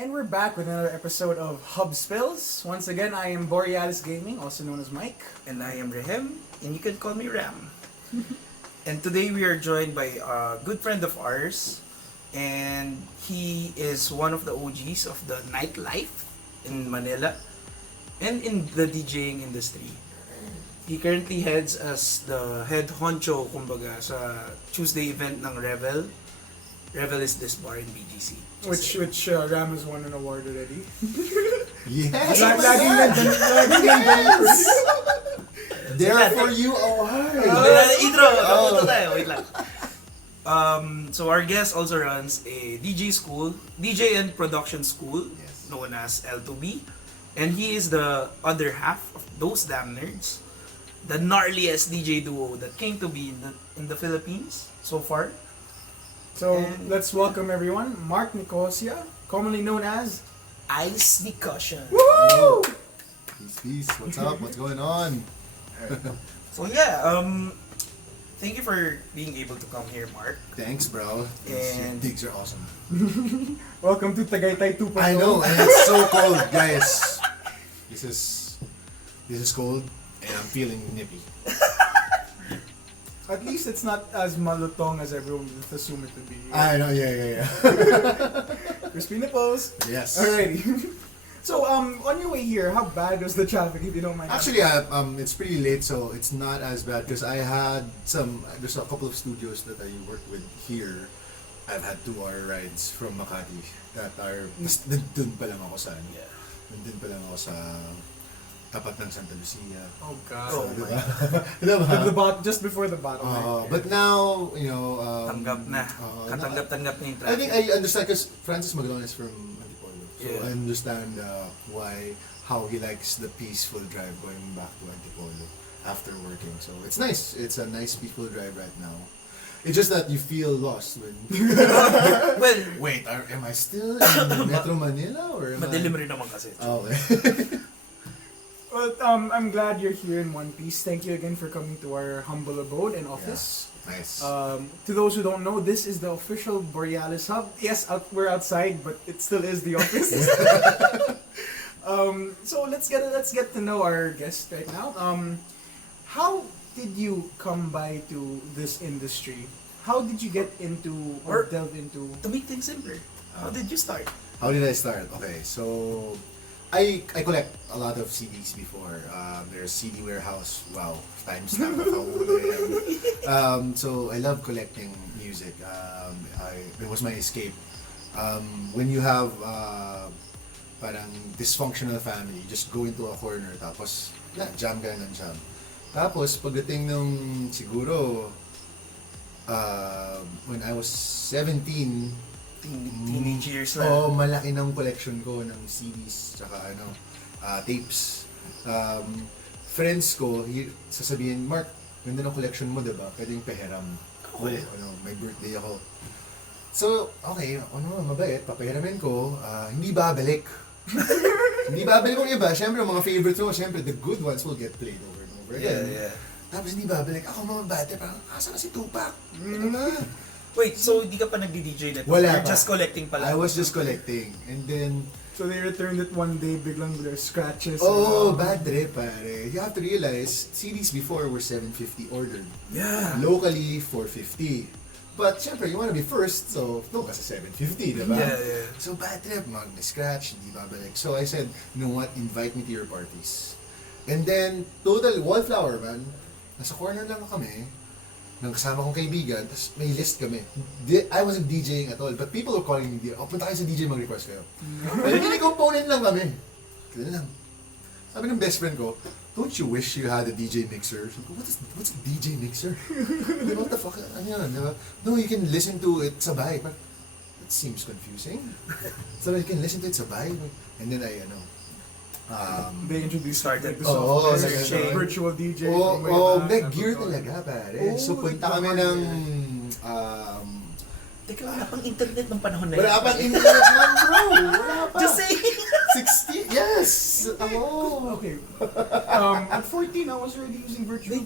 And we're back with another episode of Hub Spills. Once again, I am Borealis Gaming, also known as Mike. And I am Rehem, and you can call me Ram. And today we are joined by a good friend of ours, and he is one of the OGs of the nightlife in Manila and in the DJing industry. He currently heads as the Head-honcho, kumbaga, sa Tuesday event ng Revel. Revel is this bar in BGC. Which Ram has won an award already. Yes! Laging nandun. There for you award! Intro! Tayo, wait lang. So our guest also runs a DJ and production school, Yes. known as L2B. And he is the other half of those damn nerds. The gnarliest DJ duo that came to be in the Philippines so far. So let's welcome everyone, Mark Nicosia, commonly known as Ais Nicaution. Woo! Peace. What's up? What's going on? So yeah, thank you for being able to come here, Mark. Thanks, bro. Your And- digs are awesome. Welcome to Tagaytay 2.0. I know, and it's so cold, guys. This is cold, and I'm feeling nippy. At least it's not as malutong as everyone would assume it to be. I know, yeah. Crispy nipples. Yes. Alrighty. So, on your way here, how bad was the traffic, if you don't mind? Actually, it's pretty late, so it's not as bad because there's a couple of studios that I work with here. I've had 2-hour rides from Makati that are, nandun pa lang ako sa, nandun pa lang ako sa tapat ng Santa Lucia. Oh God. Oh, diba? Diba? Just before the battle. But now, you know, Tanggap na. Katanggap-tanggap na yung I traffic. think I understand because Francis Magalon is from Antipolo. So Yeah. I understand how he likes the peaceful drive going back to Antipolo after working. So it's nice. It's a nice peaceful drive right now. It's just that you feel lost when... Well, Wait, am I still in Metro Manila or am madilim rin naman kasi. Okay. Well, I'm glad you're here in one piece. Thank you again for coming to our humble abode and office. Nice. To those who don't know, this is the official Borealis hub. Yes, we're outside, but it still is the office. So let's get to know our guest right now. How did you come by to this industry? How did you get into or delve into? To make things simpler, how did you start? How did I start? Okay, so I collect a lot of CDs before. There's CD warehouse. Wow, timestamp of how old I am. So I love collecting music. It was my escape. When you have parang dysfunctional family, you just go into a corner tapos jam ka ng jam. Tapos pagdating nung siguro when I was 17. Teenage years lang. Oo, malaki ng collection ko ng CDs tsaka tapes. Friends ko, sasabihin, Mark, ganda ng collection mo, diba? Pwedeng pahiram. Okay. May birthday ako. So, okay, mabait, papahiramin ko, hindi babalik. Hindi babalik yung iba. Siyempre, mga favorites mo, siyempre, the good ones will get played over and over again. Yeah. Tapos hindi babalik. Ako mga bate, parang, asa na si Tupac? Ano na? Wait, so hindi ka pa nagdi-DJ na? Wala You're pa. just collecting pala? I was just collecting. And then, So they returned it one day, biglang there's scratches. oh, bad trip, pare. You have to realize, CDs before were $750 ordered. Yeah. Locally, $450. But syempre, you wanna be first, so no ka sa $750, diba? Yeah. So bad trip, mag-scratch, hindi babalik. So I said, you know what, invite me to your parties. And then, total wallflower, man. Nasa corner lang kami, ng kasama kong kaibigan, tapos may list kami. I wasn't DJing at all, but people were calling me, punta kayo sa DJ, mag-request kayo. Pero hindi component lang kami. Kaya lang. Sabi ng best friend ko, don't you wish you had a DJ mixer? Sabi ko, what's a DJ mixer? What the fuck? Ano yan? Diba? No, you can listen to it sabay. But that seems confusing. So you can listen to it sabay. And then They introduced Started. the software, like, virtual DJ. may gear talaga, pare. So punta kami ng... Teka, wala pang internet ng panahon na Wala pang internet man, bro! Wala pa! Just saying! 16? Yes! Okay. At 14, I was already using virtual.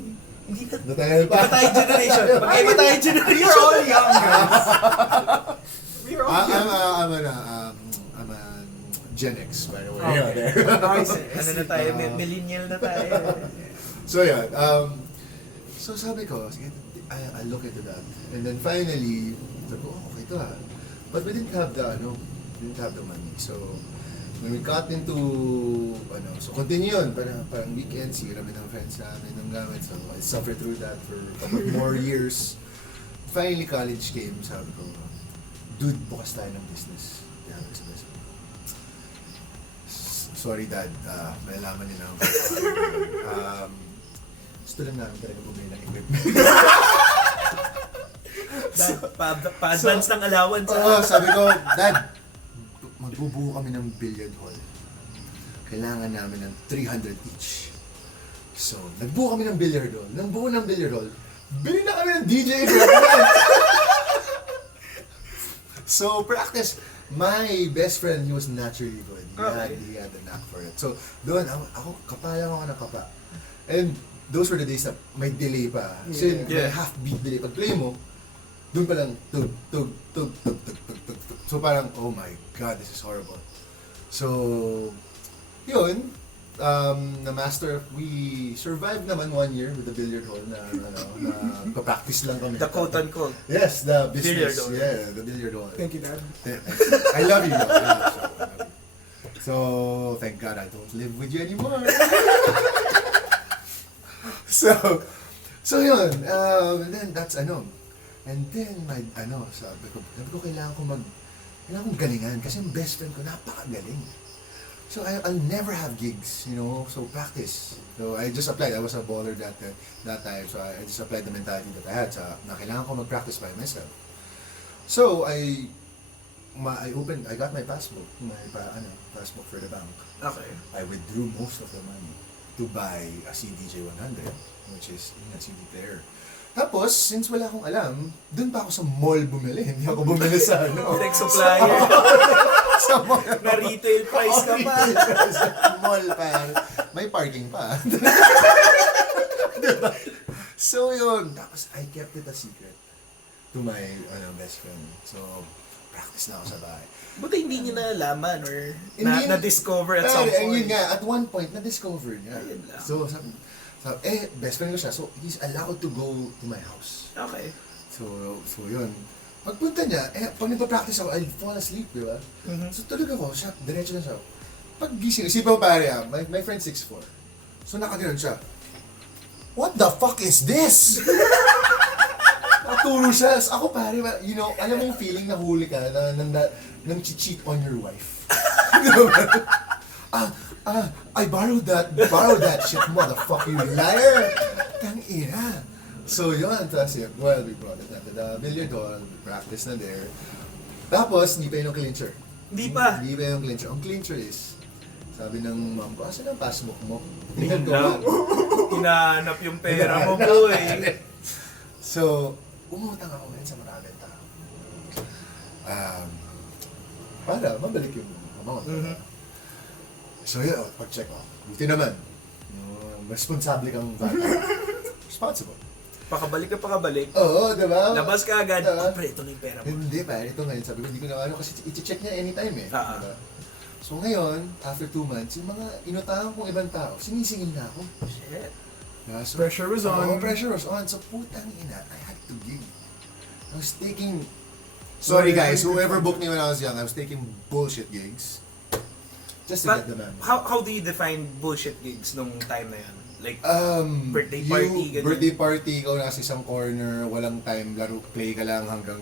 Hindi ka... Natagal pa. Iba tayo generation. Mag-iba tayo generation. We're all young, guys. I'm a Gen X, by the way. Okay. Yeah, there. Nice. Ano na tayo, millennial na tayo. So yeah, so sabi ko, sige, I look into that. And then finally, sabi ko, oh, okay to ha. But we didn't have the money. So, when we got into, so continue yun, parang weekends, hira kami ng friends namin ng gamit. So, I suffered through that for a couple more years. Finally, college came, sabi ko, dude, bukas tayo ng business. Yeah, business. Sorry dad, may alaman niyo na ako. Gusto lang namin talaga bumili ng equipment. Dad, pa-advance ng allowance. Sabi ko, Dad, magbubuo kami ng billiard hall. Kailangan namin ng 300 each. So, nagbuo kami ng billiard hall. Nang buo ng billiard hall, bili na kami ng DJ equipment. So, practice. My best friend, he was naturally good. He had the knack for it. So, doon, ako kapala ako ng kapa. And those were the days na may delay pa. So, may half-beat delay. Pag play mo, doon pa lang, tug. So, parang, oh my God, this is horrible. So, yun, we survived naman 1 year with the billiard hall na pa-practice lang kami. The quote-unquote. Yes, the business. Billiard hall. Yeah, the billiard hall. Thank you, Dad. I love you. I love you. So, thank God I don't live with you anymore. so yun. And then that's And then sabi ko kailangan kong galingan kasi yung best friend ko napakagaling. So I'll never have gigs, so practice. So I just applied. I was a baller that time. So I just applied the mentality that I had na kailangan ko mag-practice by myself. So I got my passbook, passbook for the bank. Okay. I withdrew most of the money to buy a CDJ 100, which is a CD player. Tapos, since wala akong alam, dun pa ako sa mall bumili. Hindi ako bumili sa Direct supplier. Sa mall. Na retail price ka pa. Sa mall pa. May parking pa. Diba? So yun. Tapos, I kept it a secret to my best friend. So, practice na ako sa bahay. Buti hindi niya nalaman or na-discover at some And point. yun nga, at one point, na-discover niya. Ayun lang. So, best friend ko siya. So, he's allowed to go to my house. Okay. So yun. Pagpunta niya, pag nagpa-practice ako, I'll fall asleep, di ba? Mm-hmm. So, tulog ako, siya, diretso na siya. Pag gising, isipin mo pare, my friend 6'4". So, nakaganon siya. What the fuck is this? Naturo siya. Ako pare, alam mo yung feeling na huli ka, nang cheat on your wife. I borrowed that shit, motherfucker, you liar! Tangina. So yun, tapos yun, we brought it to the billiard hall, we practice na there. Tapos, hindi pa yun yung clincher. Hindi pa. Hindi pa yung clincher. Ang clincher is, sabi ng mom ko, asan ang passbook mo? Tingnan lang. Hinahanap yung pera mo, boy. So, umutang ako ngayon sa maraming tao. Para mabalik yung amount. So yun, pag-check ko. Buti naman. Responsable kang bata. Responsible. Pakabalik ka pakabalik. Oo, diba? Labas ka agad. Pre, ito na yung pera mo. Hindi pa, ito ngayon. Sabi ko, hindi ko na kasi i-check niya anytime eh. Diba? So ngayon, after 2 months, yung mga inutangan kong ibang tao, sinisingil na ako. Shit. So, Pressure was on. Pressure was on. So putang ina, I had to give. I was taking... Sorry guys, whoever booked me when I was young, I was taking bullshit gigs. Just to get the man. How do you define bullshit gigs nung time na yan? Like, birthday party, ganyan? Birthday party, ikaw nasa isang corner, walang time, play ka lang hanggang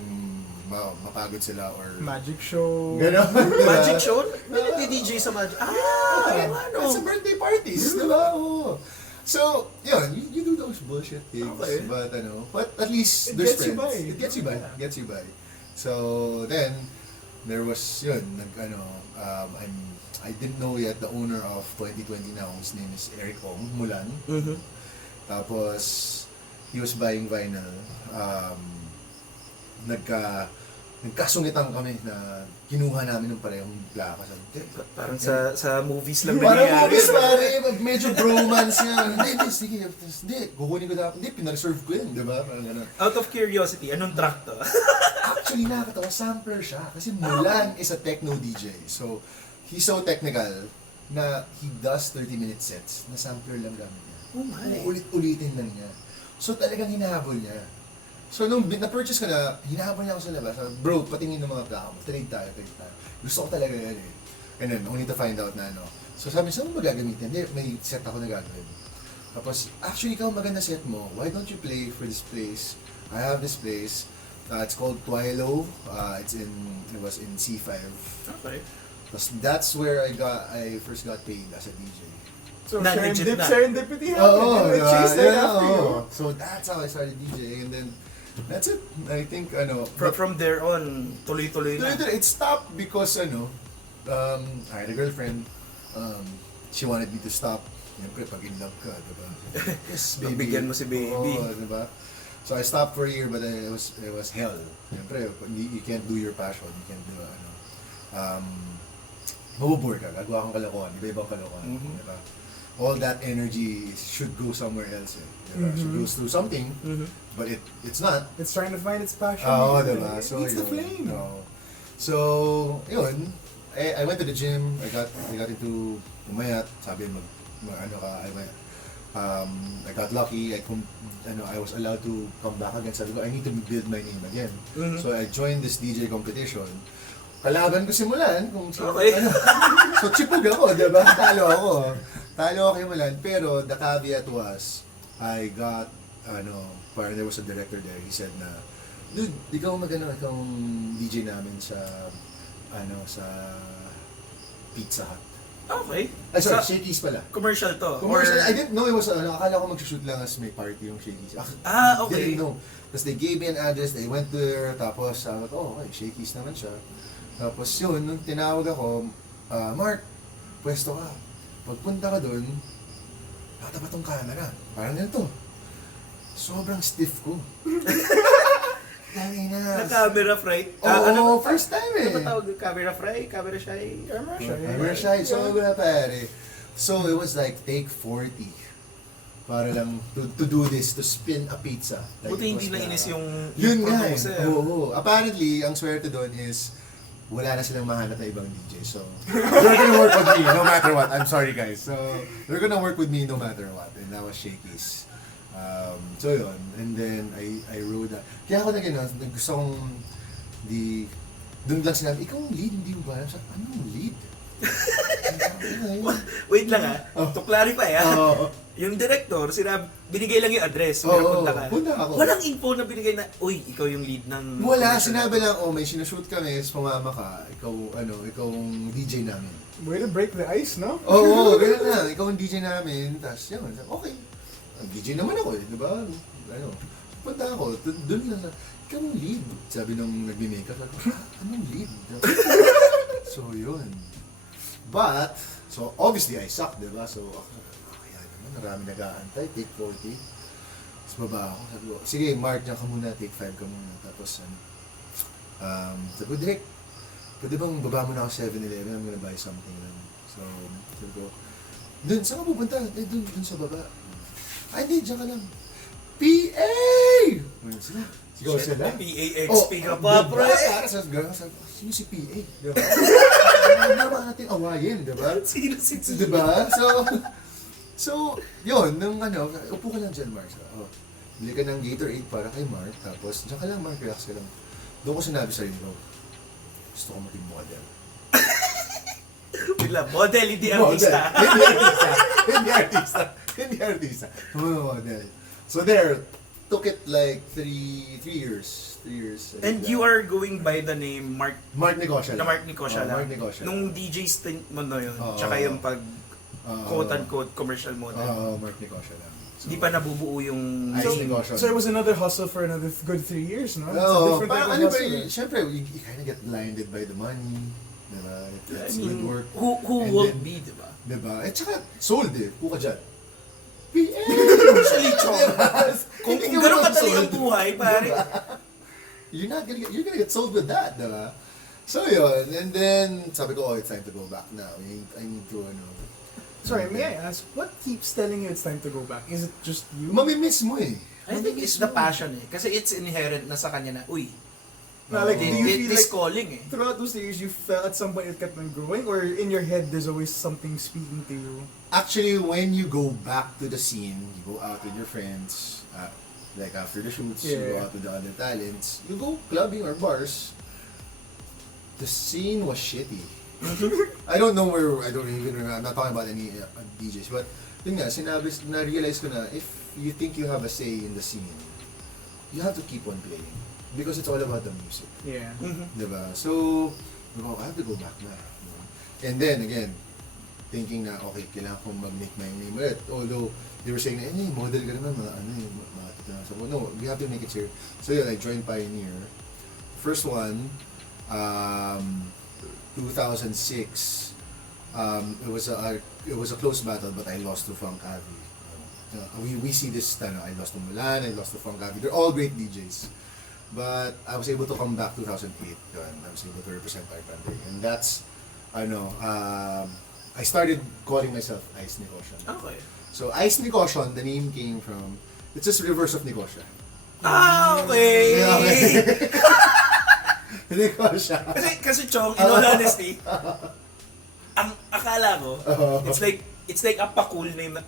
mapagod sila or... Magic show. Gano'n. Magic show? May nagdi-DJ sa magic. Sa birthday parties, diba? Oo. So, yun, you do those bullshit things. Okay. But at least It there's gets you friends. by. It gets you by. Gets you by. So, then, there was, yun, I didn't know yet the owner of 2020 now. His name is Eric Ong Mulan. Mm-hmm. Tapos, he was buying vinyl. Nagkasungitan kami na kinuha namin ng parehong plaka. Parang sa movies lang Parang nangyayari. movies pare, medyo bromance yan. Hindi, kukunin ko dapat. Hindi, pinareserve ko yun, di ba? Parang gano'n. Out of curiosity, anong track to? Actually, nakakatawa, sampler siya. Kasi Mulan is a techno DJ. So, he's so technical na he does 30-minute sets na sampler lang gamit niya. Oh my. Ulit-ulitin lang niya. So talagang hinahabol niya. So nung na-purchase ko na, hinahabol niya ako sa labas. Sabi, bro, patingin ng mga plaka mo. Trade tayo. Gusto ko talaga yan eh. And then, only to find out na ano. So sabi, saan mo ba gagamitin? Hindi, may set ako na gagawin. Tapos, actually, ikaw maganda set mo. Why don't you play for this place? I have this place. It's called Rylo. It was in C5. Okay. That's where I first got paid as a DJ. So Non-legit na. serendipity happened. Oh, Chase that after you. So that's how I started DJing, and then that's it. I think From there on, tuloy-tuloy na. it stopped because I had a girlfriend. She wanted me to stop. Siyempre, pag in love ka, diba? Yes, baby. Pagbigyan mo si baby. Oo, diba? So I stopped for a year, but it was hell. Siyempre, you can't do your passion. You can't do mabubore ka, gagawa kang kalokohan, iba-ibang kalokohan, diba? All that energy should go somewhere else, eh. Diba? Should go through something, but it's not. It's trying to find its passion. Oo, diba? It So, needs the flame. No. So, yun, I went to the gym, I got into umayat, sabi I got lucky, I was allowed to come back again, sabi ko, I need to build my name again. So I joined this DJ competition. Kalaban ko simulan, Okay. So chipog ako, diba? Talo ako simulan, pero the caveat was, I got, parang there was a director there, he said na, dude, ikaw ikaw DJ namin sa Pizza Hut. Okay. Ay, sorry, Sa- Shakey's pala. Commercial to? Commercial, Or- I didn't know it was, akala ko mag-shoot lang as may party yung Shakey's. Okay. Didn't know. Tapos they gave me an address, they went there, tapos sabi ko, okay, Shakey's naman siya. Tapos yun, nung tinawag ako, Mark, pwesto ka. Pagpunta ka dun, nakatapat tong camera. Parang ganito. Sobrang stiff ko. Dami na. Na-camera fry? First time eh. Ano ba tawag? Camera fry? Camera shy? Camera shy. So, pare. So, it was like take 40. Para lang to do this, to spin a pizza. Like, Buti hindi na inis yung yun nga eh. producer. Oo. Apparently, ang swerte doon is wala na silang mahanap na ibang DJ. So, they're gonna work with me no matter what. I'm sorry guys. So, they're gonna work with me no matter what. And that was Shakey's. So yun. And then, I wrote that. Kaya ako na gano'n, gusto kong doon lang sinabi, ikaw ang lead, hindi mo ba? Sabi, anong lead? Wait lang to clarify yung director, binigay lang yung address, punta ka. Punta ako. Walang info na binigay na, uy, ikaw yung lead ng... Wala, sinabi lang, may sinushoot kami, pumama ka, ikaw ang DJ namin. Way to break the ice, no? Oo, ganun na, ikaw ang DJ namin, tapos yun, okay. Ang DJ naman ako eh, di ba? Punta ako, doon lang ikaw ang lead. Sabi nung nagme-makeup, anong lead? So yun. But, so obviously I suck, di ba? So, kaya naman, marami nag-aantay, take 40. Tapos baba ako, sabi ko, sige Mark, dyan ka muna, take 5 ka muna. Tapos, sabi ko, direct, pwede bang baba mo na ako 7-Eleven, I'm gonna buy something lang. So, sabi ko, dun, saan ka pupunta? Dun sa baba. Ay, hindi, dyan ka lang. PA! Sigaw sila. PAXP ka pa, pre! Para sa sino si PA? Diba? Naman natin awayin, diba? Sino si Diba? So, yun, nung upo ka lang dyan, Mark. Bili ka ng Gatorade para kay Mark, tapos dyan ka lang, Mark, relax ka lang. Doon ko sinabi sa inyo, gusto ko maging model. Wala, model, hindi artista. Hindi artista. Model. So there, took it like 3 years. 3 years. And you are going by the name Mark Nicosia lang. Mark Nicosia lang. Mark Nicosia. Nung DJ stint mo na yun, tsaka yung pag quote-unquote commercial model. Mark Nicosia lang. So, Hindi pa nabubuo yung... Ais Nicaution. So it was another hustle for another good 3 years, no? It's a Oo, different parang type of hustle, eh. syempre, you kind of get blinded by the money. Diba? It's good work. Who And won't then, be, diba? Diba? At saka, sold eh. Puka dyan. PA! Actually, kung gano'n kadali ang buhay, pare. You're gonna get sold with that, diba? So yun, and then, sabi ko, it's time to go back now. I need to, Sorry, may I ask, what keeps telling you it's time to go back? Is it just you? mamimiss mo eh. I think it's the passion eh. Kasi it's inherent na sa kanya na, uy, Na, like, do you feel This like calling eh. throughout those years you felt at some point it kept on growing, or in your head there's always something speaking to you? Actually, when you go back to the scene, you go out with your friends, like after the shoots, you go Yeah. out with the other talents, you go clubbing or bars, the scene was shitty. I don't know where, I don't even remember, I'm not talking about any DJs, but yun nga, na-realize ko na, if you think you have a say in the scene, you have to keep on playing. Because it's all about the music. Yeah. Diba? So, I have to go back na. And then, again, thinking na, okay, kailangan kong mag-make my name ulit. Although, they were saying na, model ka naman, mga tita. So, no, we have to make it here. So, yun, I joined Pioneer. First one, 2006, it was a close battle, but I lost to Funk Avi. We see this, I lost to Mulan, I lost to Funk Avi. They're all great DJs. But I was able to come back 2008, and I was able to represent our country. And that's, I started calling myself Ais Nicaution. Okay. So Ais Nicaution, the name came from, it's just reverse of Nicosia. Okay! Yeah, okay. Nicosia. Kasi Chong, in all honesty, ang akala ko, it's like a pa-cool name na,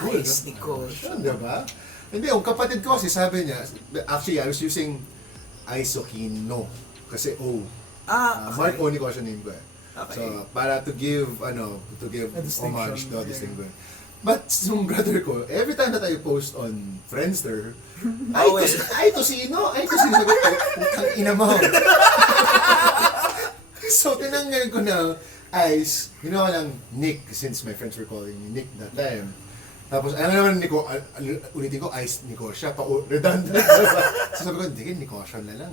Ais Nicaution. Diba? Hindi, yung kapatid ko kasi sabi niya, actually I was using Isokino kasi O. Okay. Mark O Nicosia name ko eh. Okay. So, para to give homage to this thing ko. But yung brother ko, every time that I post on Friendster, ay to sino, sabi ko, ang ina mo. So, tinanggal ko na Ice, ginawa lang Nick, since my friends were calling me Nick that time. Tapos, ano naman, ulitin ko, Ais Nicosia, redundant. So sabi ko, hindi, Nicosia na lang,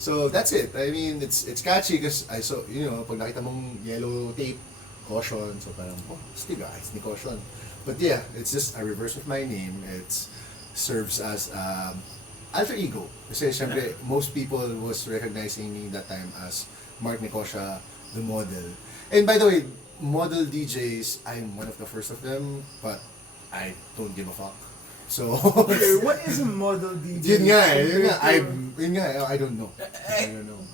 So that's it. I mean, it's catchy because I saw, pag nakita mong yellow tape, caution, so parang, stiga, Ais Nicaution. But yeah, it's just a reverse of my name. It serves as alter ego. Kasi syempre, most people was recognizing me that time as Mark Nicosia, the model. And by the way, model DJs, I'm one of the first of them, but I don't give a fuck. So, Okay, what is a model DJ? yun nga, I don't know.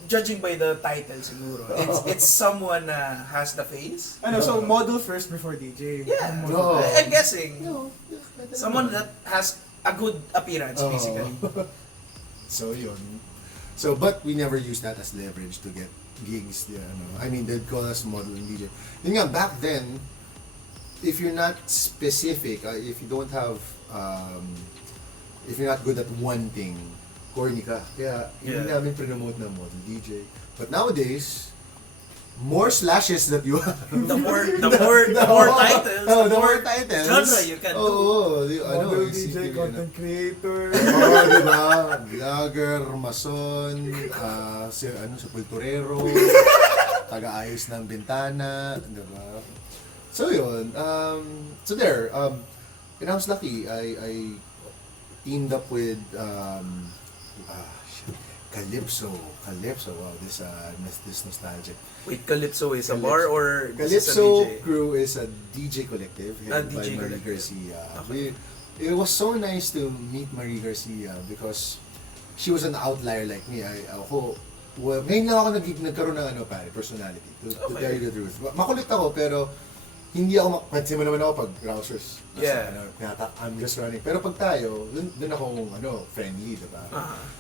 Judging by the title siguro, it's someone na has the face. So model first before DJ. Yeah, No. I'm guessing. Someone that has a good appearance, basically. So yun. So, but we never use that as leverage to get gigs. I mean, they'd call us model and DJ. Yun nga, back then, if you're not specific, if you don't have, if you're not good at one thing, corny ka. Kaya, hindi namin promote na model DJ. But nowadays, more slashes that you have. The more titles. The more titles. Genre you can do. Model DJ, content creator. Diba? Vlogger, mason, sepulturero, taga-ayos ng bintana, diba? So yun, so there, and I was lucky, I teamed up with, Calypso, wow, this nostalgic. Wait, Calypso is a bar or Calypso is a DJ? Crew is a DJ collective headed by DJ Marie collective. Garcia. Okay. It was so nice to meet Marie Garcia because she was an outlier like me. Ngayon lang ako nagkaroon ng personality, to tell you the truth. Makulit ako, pero hindi ako, pansin mo naman ako pag rousers. Yeah. I'm just running. Pero pag tayo, dun ako, friendly, diba?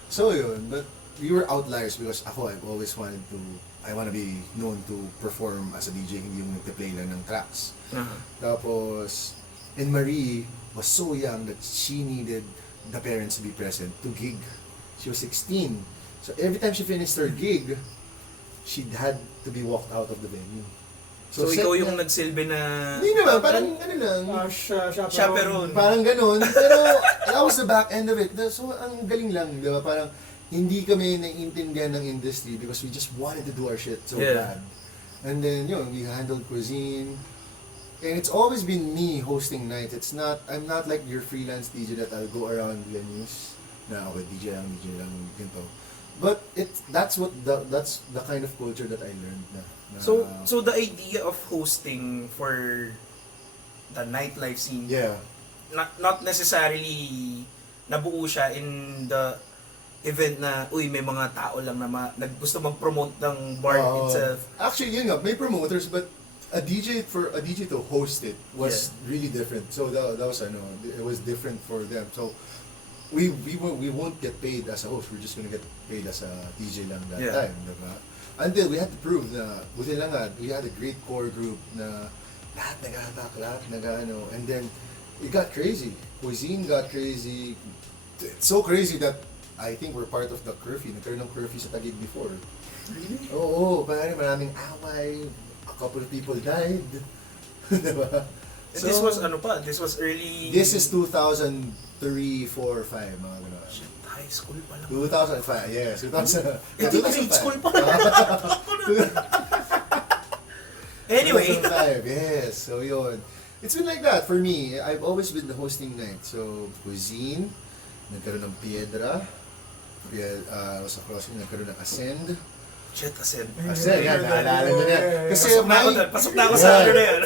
So yun, but we were outliers because I've always I want to be known to perform as a DJ, hindi yung nagte-play lang ng tracks. Tapos, and Marie was so young that she needed the parents to be present to gig. She was 16. So every time she finished her gig, she had to be walked out of the venue. So ikaw yung nagsilbi na... Hindi naman, parang lang. Chaperone. Parang ganun. Pero that was the back end of it. So ang galing lang, di ba? Parang hindi kami naiintindihan ng industry because we just wanted to do our shit so bad. And then, we handled cuisine. And it's always been me hosting nights. I'm not like your freelance DJ that I'll go around venues na, DJ lang, ganito. But that's the kind of culture that I learned na. So the idea of hosting for the nightlife scene, Yeah. not necessarily nabuo siya in the event na, uy, may mga tao lang na gusto mag-promote ng bar itself. Actually, yun nga, may promoters, but a DJ to host it was really different. So that was it was different for them. So we won't get paid as a host. We're just gonna get paid as a DJ lang that time, diba? Until we had to prove na buti lang nga, we had a great core group na lahat nag-attack, and then it got crazy. Cuisine got crazy. It's so crazy that I think we're part of the curfew. Nagkaroon ng curfew sa Taguig before. Really? Oo, maraming away. A couple of people died. Diba? And this was this was early... This is 2003, 4, 5, mga gano'n. Shit, high school pa lang. 2005, yes. 2000. Grade school pa lang. Anyway. 2005, yes. So yun. It's been like that for me. I've always been the hosting night. So, cuisine, nagkaroon ng piedra, sa crossing, nagkaroon ng ascend. Shit, Ascend. Ascend, yan, naalala nyo na. Kasi pasok na ako sa ano na yan.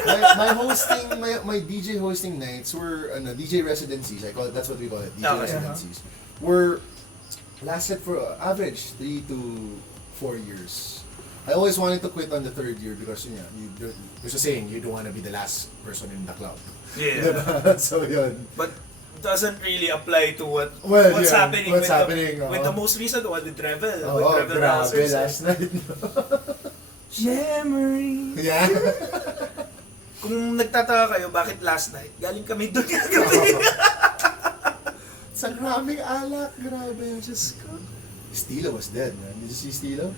my DJ hosting nights were DJ residencies. That's what we call it, DJ Okay. residencies. Were lasted for average 3 to 4 years. I always wanted to quit on the 3rd year because there's a saying, you don't want to be the last person in the club. Yeah. So yun. But doesn't really apply to what's happening with the most recent one with Revel. Oh, with Revel grabe last night. Memory. Yeah. Kung nagtataka kayo, bakit last night? Galing kami doon kagabi. Sa maraming alak, grabe. Diyos ko. Stilo was dead, man. Did you see Stilo?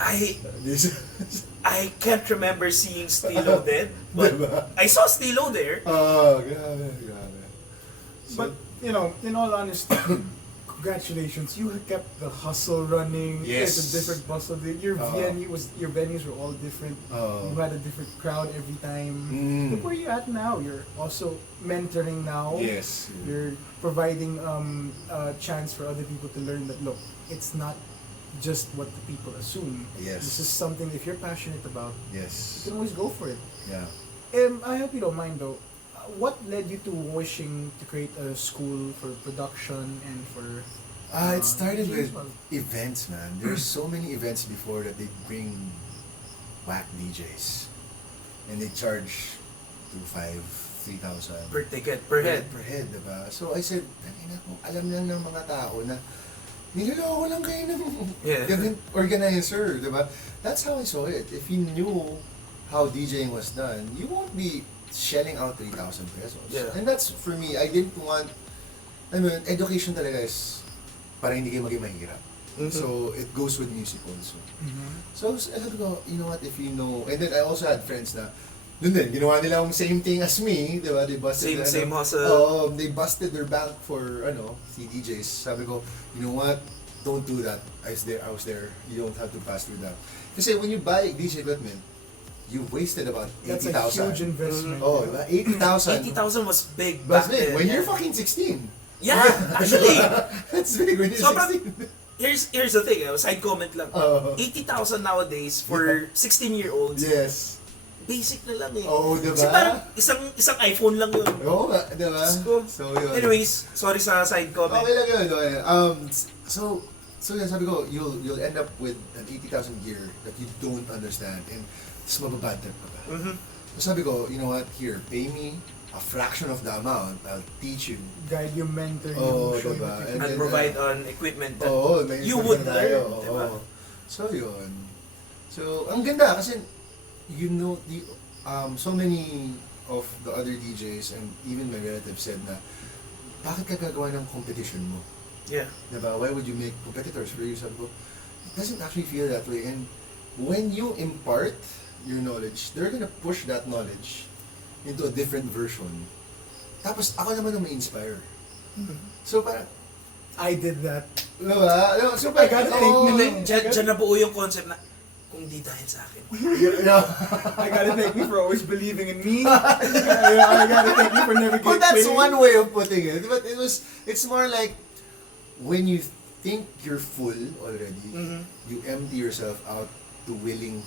I can't remember seeing Stilo dead, but I saw Stilo there. Oh, grabe. But, in all honesty, congratulations. You kept the hustle running. Yes. You had a different bustle. Your venues were all different. You had a different crowd every time. Look where you're at now. You're also mentoring now. Yes. You're providing a chance for other people to learn that, look, it's not just what the people assume. Yes. This is something, if you're passionate about, Yes. you can always go for it. Yeah. I hope you don't mind though. What led you to wishing to create a school for production and for... It started with well? events, man. There's so many events before that they bring whack DJs. And they charge 2,500, 3,000. Per ticket, per head. Per head, diba? So I said, alam lang ng mga tao na niloloko lang kayo ng event organizer, diba? That's how I saw it. If you knew how DJing was done, you won't be shelling out 3,000 pesos. Yeah. And that's, for me, I didn't want, education talaga is para hindi kayo maging mahirap. So, it goes with music also. So, sabi ko, you know what, if you know, and then I also had friends na, dun din, ginawa nila yung same thing as me, di ba? They busted Same hustle. they busted their bank for, DJs. Sabi ko, you know what, don't do that. I was there. You don't have to pass through that. Kasi when you buy DJ equipment, you wasted about 80,000. That's a huge investment. Oh, 80,000. 80,000 was big That's back big. then. When you're fucking 16. Yeah, actually. That's big when you're Sobrang- 16. Here's the thing, side comment lang. 80,000 nowadays for 16-year-olds. Yes. Basic na lang eh. Oo, diba? Kasi parang isang iPhone lang yun. Oo nga, diba? So, yun. Anyways, sorry sa side comment. Okay lang yun. Okay. So yun, sabi ko, you'll end up with an 80,000 gear that you don't understand and tapos mababad trip ka pa. So sabi ko, you know what, here, pay me a fraction of the amount, I'll teach you. Guide you, mentor you, show diba? you. And provide on equipment that may you would tayo. learn. Diba? So yun. So, ang ganda kasi, so many of the other DJs and even my relatives said na, bakit ka gagawa ng competition mo? Yeah. Diba? Why would you make competitors for you? Sabi ko, it doesn't actually feel that way. And when you impart your knowledge, they're gonna push that knowledge into a different version. Tapos ako naman ang ma-inspire. So parang, I did that. diba? So I gotta And then, dyan nabuo yung concept na, kung di dahil sa akin. I gotta thank you for always believing in me. I gotta thank you for never Well, getting that's quitting. one way of putting it. But it's more like, when you think you're full already, you empty yourself out to willing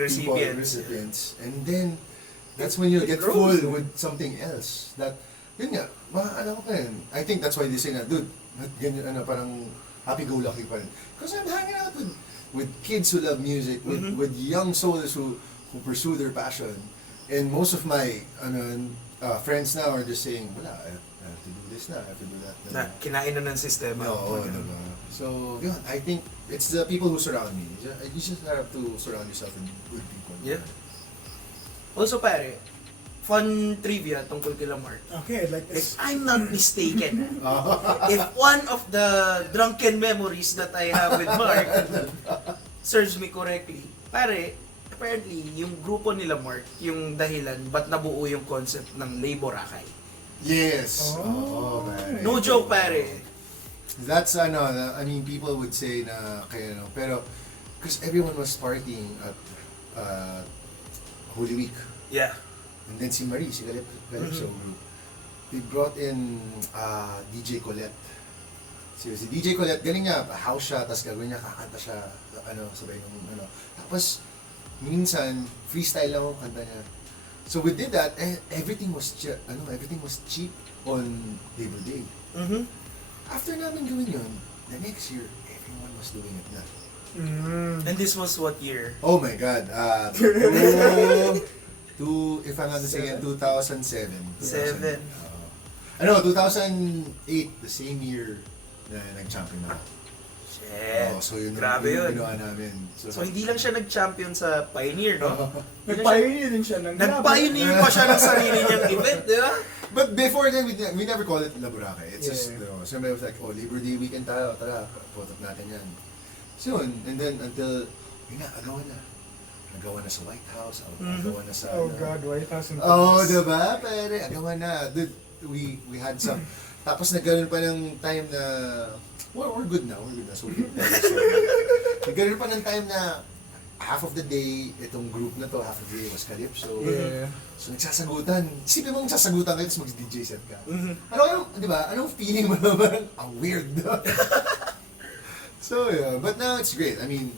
recipients. And then, that's when you'll get full with something else. That, yun nga, ko pa rin. I think that's why they say na, dude, ganyan, parang, happy-go-lucky pa rin. Because I'm hanging out with kids who love music, with young souls who pursue their passion. And most of my friends now are just saying, wala, I have to do this na, I have to do that na. Kinain na ng sistema. No, diba? So, yun, I think it's the people who surround me. You just have to surround yourself with good people. Yeah. Also pare, fun trivia tungkol kay Mark. Okay, like If I'm not mistaken, if one of the drunken memories that I have with Mark serves me correctly, pare, apparently, yung grupo nila Mark, yung dahilan ba't nabuo yung concept ng LABORACAY. Yes. Oh. Man. No joke, pare. That's I mean, people would say na kaya pero because everyone was partying at Holy Week. Yeah. And then si Marie, si Calypso group, they brought in DJ Colette. Si DJ Colette, galing niya, house siya, tapos gagawin niya, kakanta siya, sabay ng Tapos, minsan, freestyle lang ang kanta niya. So we did that, and everything was cheap on Labor Day. After namin gawin yun, the next year, everyone was doing it na. And this was what year? Oh my God. If I'm not mistaken, 2007. 2008, the same year na nag-champion na. Shit. So yun Grabe yun. ginawa namin. So hindi lang siya nag-champion sa Pioneer, no? nag-pioneer din siya ng Nag-pioneer pa siya ng sarili niyang event, di ba? But before then, we never call it LABORACAY. It's just, Yeah. somebody was like, Labor Day weekend tayo, tara, photo natin yan. So yun, and then until, agawan na. Agawan na sa White House, agawan na sa... Oh God, White House and diba? Pere, agawan na. Dude, we had some... Tapos nagkaroon pa ng time na... We're good now, so nagkaroon pa ng time na half of the day, itong group na to, half of the day was Calypso. Yeah. So nagsasagutan. Isipin mo magsasagutan kayo, tapos mag-DJ set ka. Di ba? Anong feeling mo naman? Ang weird. So yeah, but now it's great. I mean,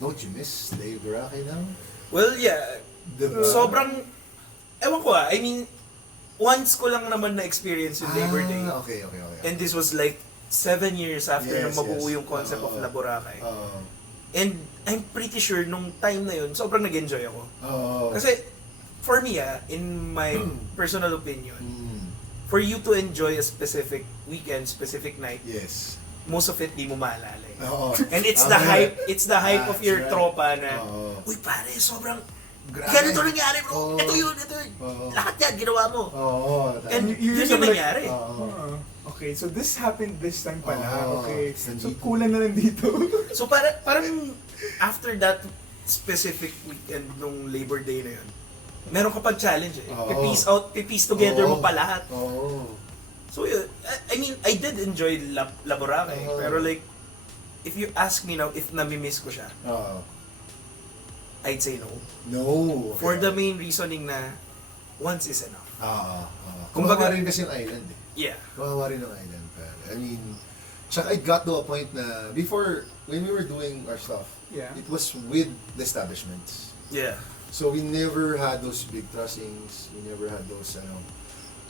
don't you miss LABORACAY now? Well, yeah. Diba? Sobrang, ewan ko I mean, once ko lang naman na-experience yung Labor Day. Okay. And this was like 7 years after Yes, na mabuo yes. yung concept of LABORACAY. Oo. And I'm pretty sure nung time na yun, sobrang nag-enjoy ako. Oo. Kasi, for me in my personal opinion, for you to enjoy a specific weekend, specific night, Yes. most of it di mo maalala. Oo. And it's the hype of your tropa na, uy pare, sobrang, ganito nangyari bro, ito yun. Lahat yan, ginawa mo. And yun yung nangyari. Okay, so this happened this time pala. Okay, so Nandito. kulang na lang dito. So parang after that specific weekend nung Labor Day na yun, meron ka pang challenge pipiece together mo pa lahat. So I mean, I did enjoy LABORACAY, pero like, if you ask me now if nami-miss ko siya, I'd say no. No. For the main reasoning na once is enough. Kumbaga rin kasi yung island eh. Yeah. Kawawa rin ang island. I mean, tsaka it got to a point na before, when we were doing our stuff, Yeah. it was with the establishments. Yeah. So we never had those big trussings. We never had those,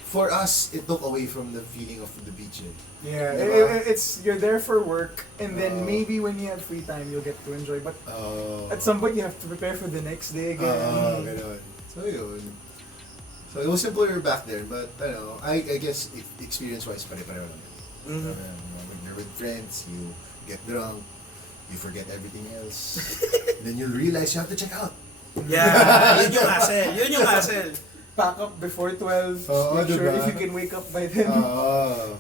for us, it took away from the feeling of the beach. Yeah, Diba? it's you're there for work, and then maybe when you have free time, you'll get to enjoy. But at some point, you have to prepare for the next day again. Ganun. So yun. So it was simpler back then, but I guess experience-wise, pare-pareho lang. When you're with friends, you get drunk, you forget everything else, then you'll realize you have to check out. Yeah, yun yung hassle. Pack up before 12. Oo, Make sure diba? if you can wake up by then.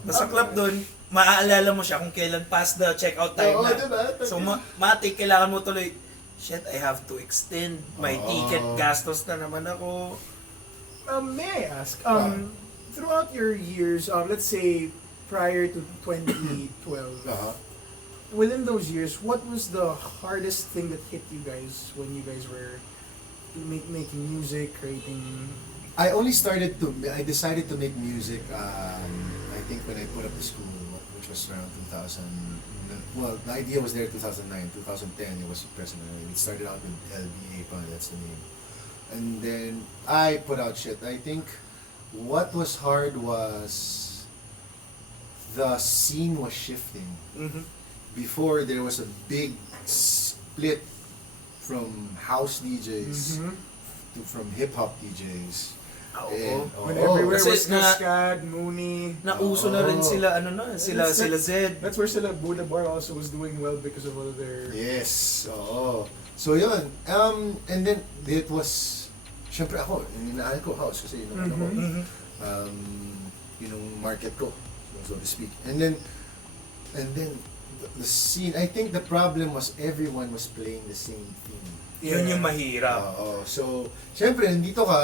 Sa club doon, maaalala mo siya kung kailan past the checkout time na. Diba? So, matik, kailangan mo tuloy, shit, I have to extend my ticket, gastos na naman ako. May I ask, throughout your years, let's say prior to 2012, within those years, what was the hardest thing that hit you guys when you guys were making music, creating? I decided to make music, I think when I put up the school, which was around 2000. Well, the idea was there 2009, 2010, it was present. It started out with LBA, that's the name. And then I put out shit. I think what was hard was the scene was shifting. Mhm. Before, there was a big split from house DJs to from hip-hop DJs. Oo. When everywhere Kasi was Cascad, Mooney. Nauso na rin sila, ano na, sila Zed. That's where sila Buddha Bar also was doing well because of all their... Yes, oo. So yun, and then it was, syempre ako, inaaral ko house kasi yun ang ano ko, yun ang market ko, so to speak. And then the scene, I think the problem was everyone was playing the same thing. Yun yung mahirap. So, syempre, nandito ka,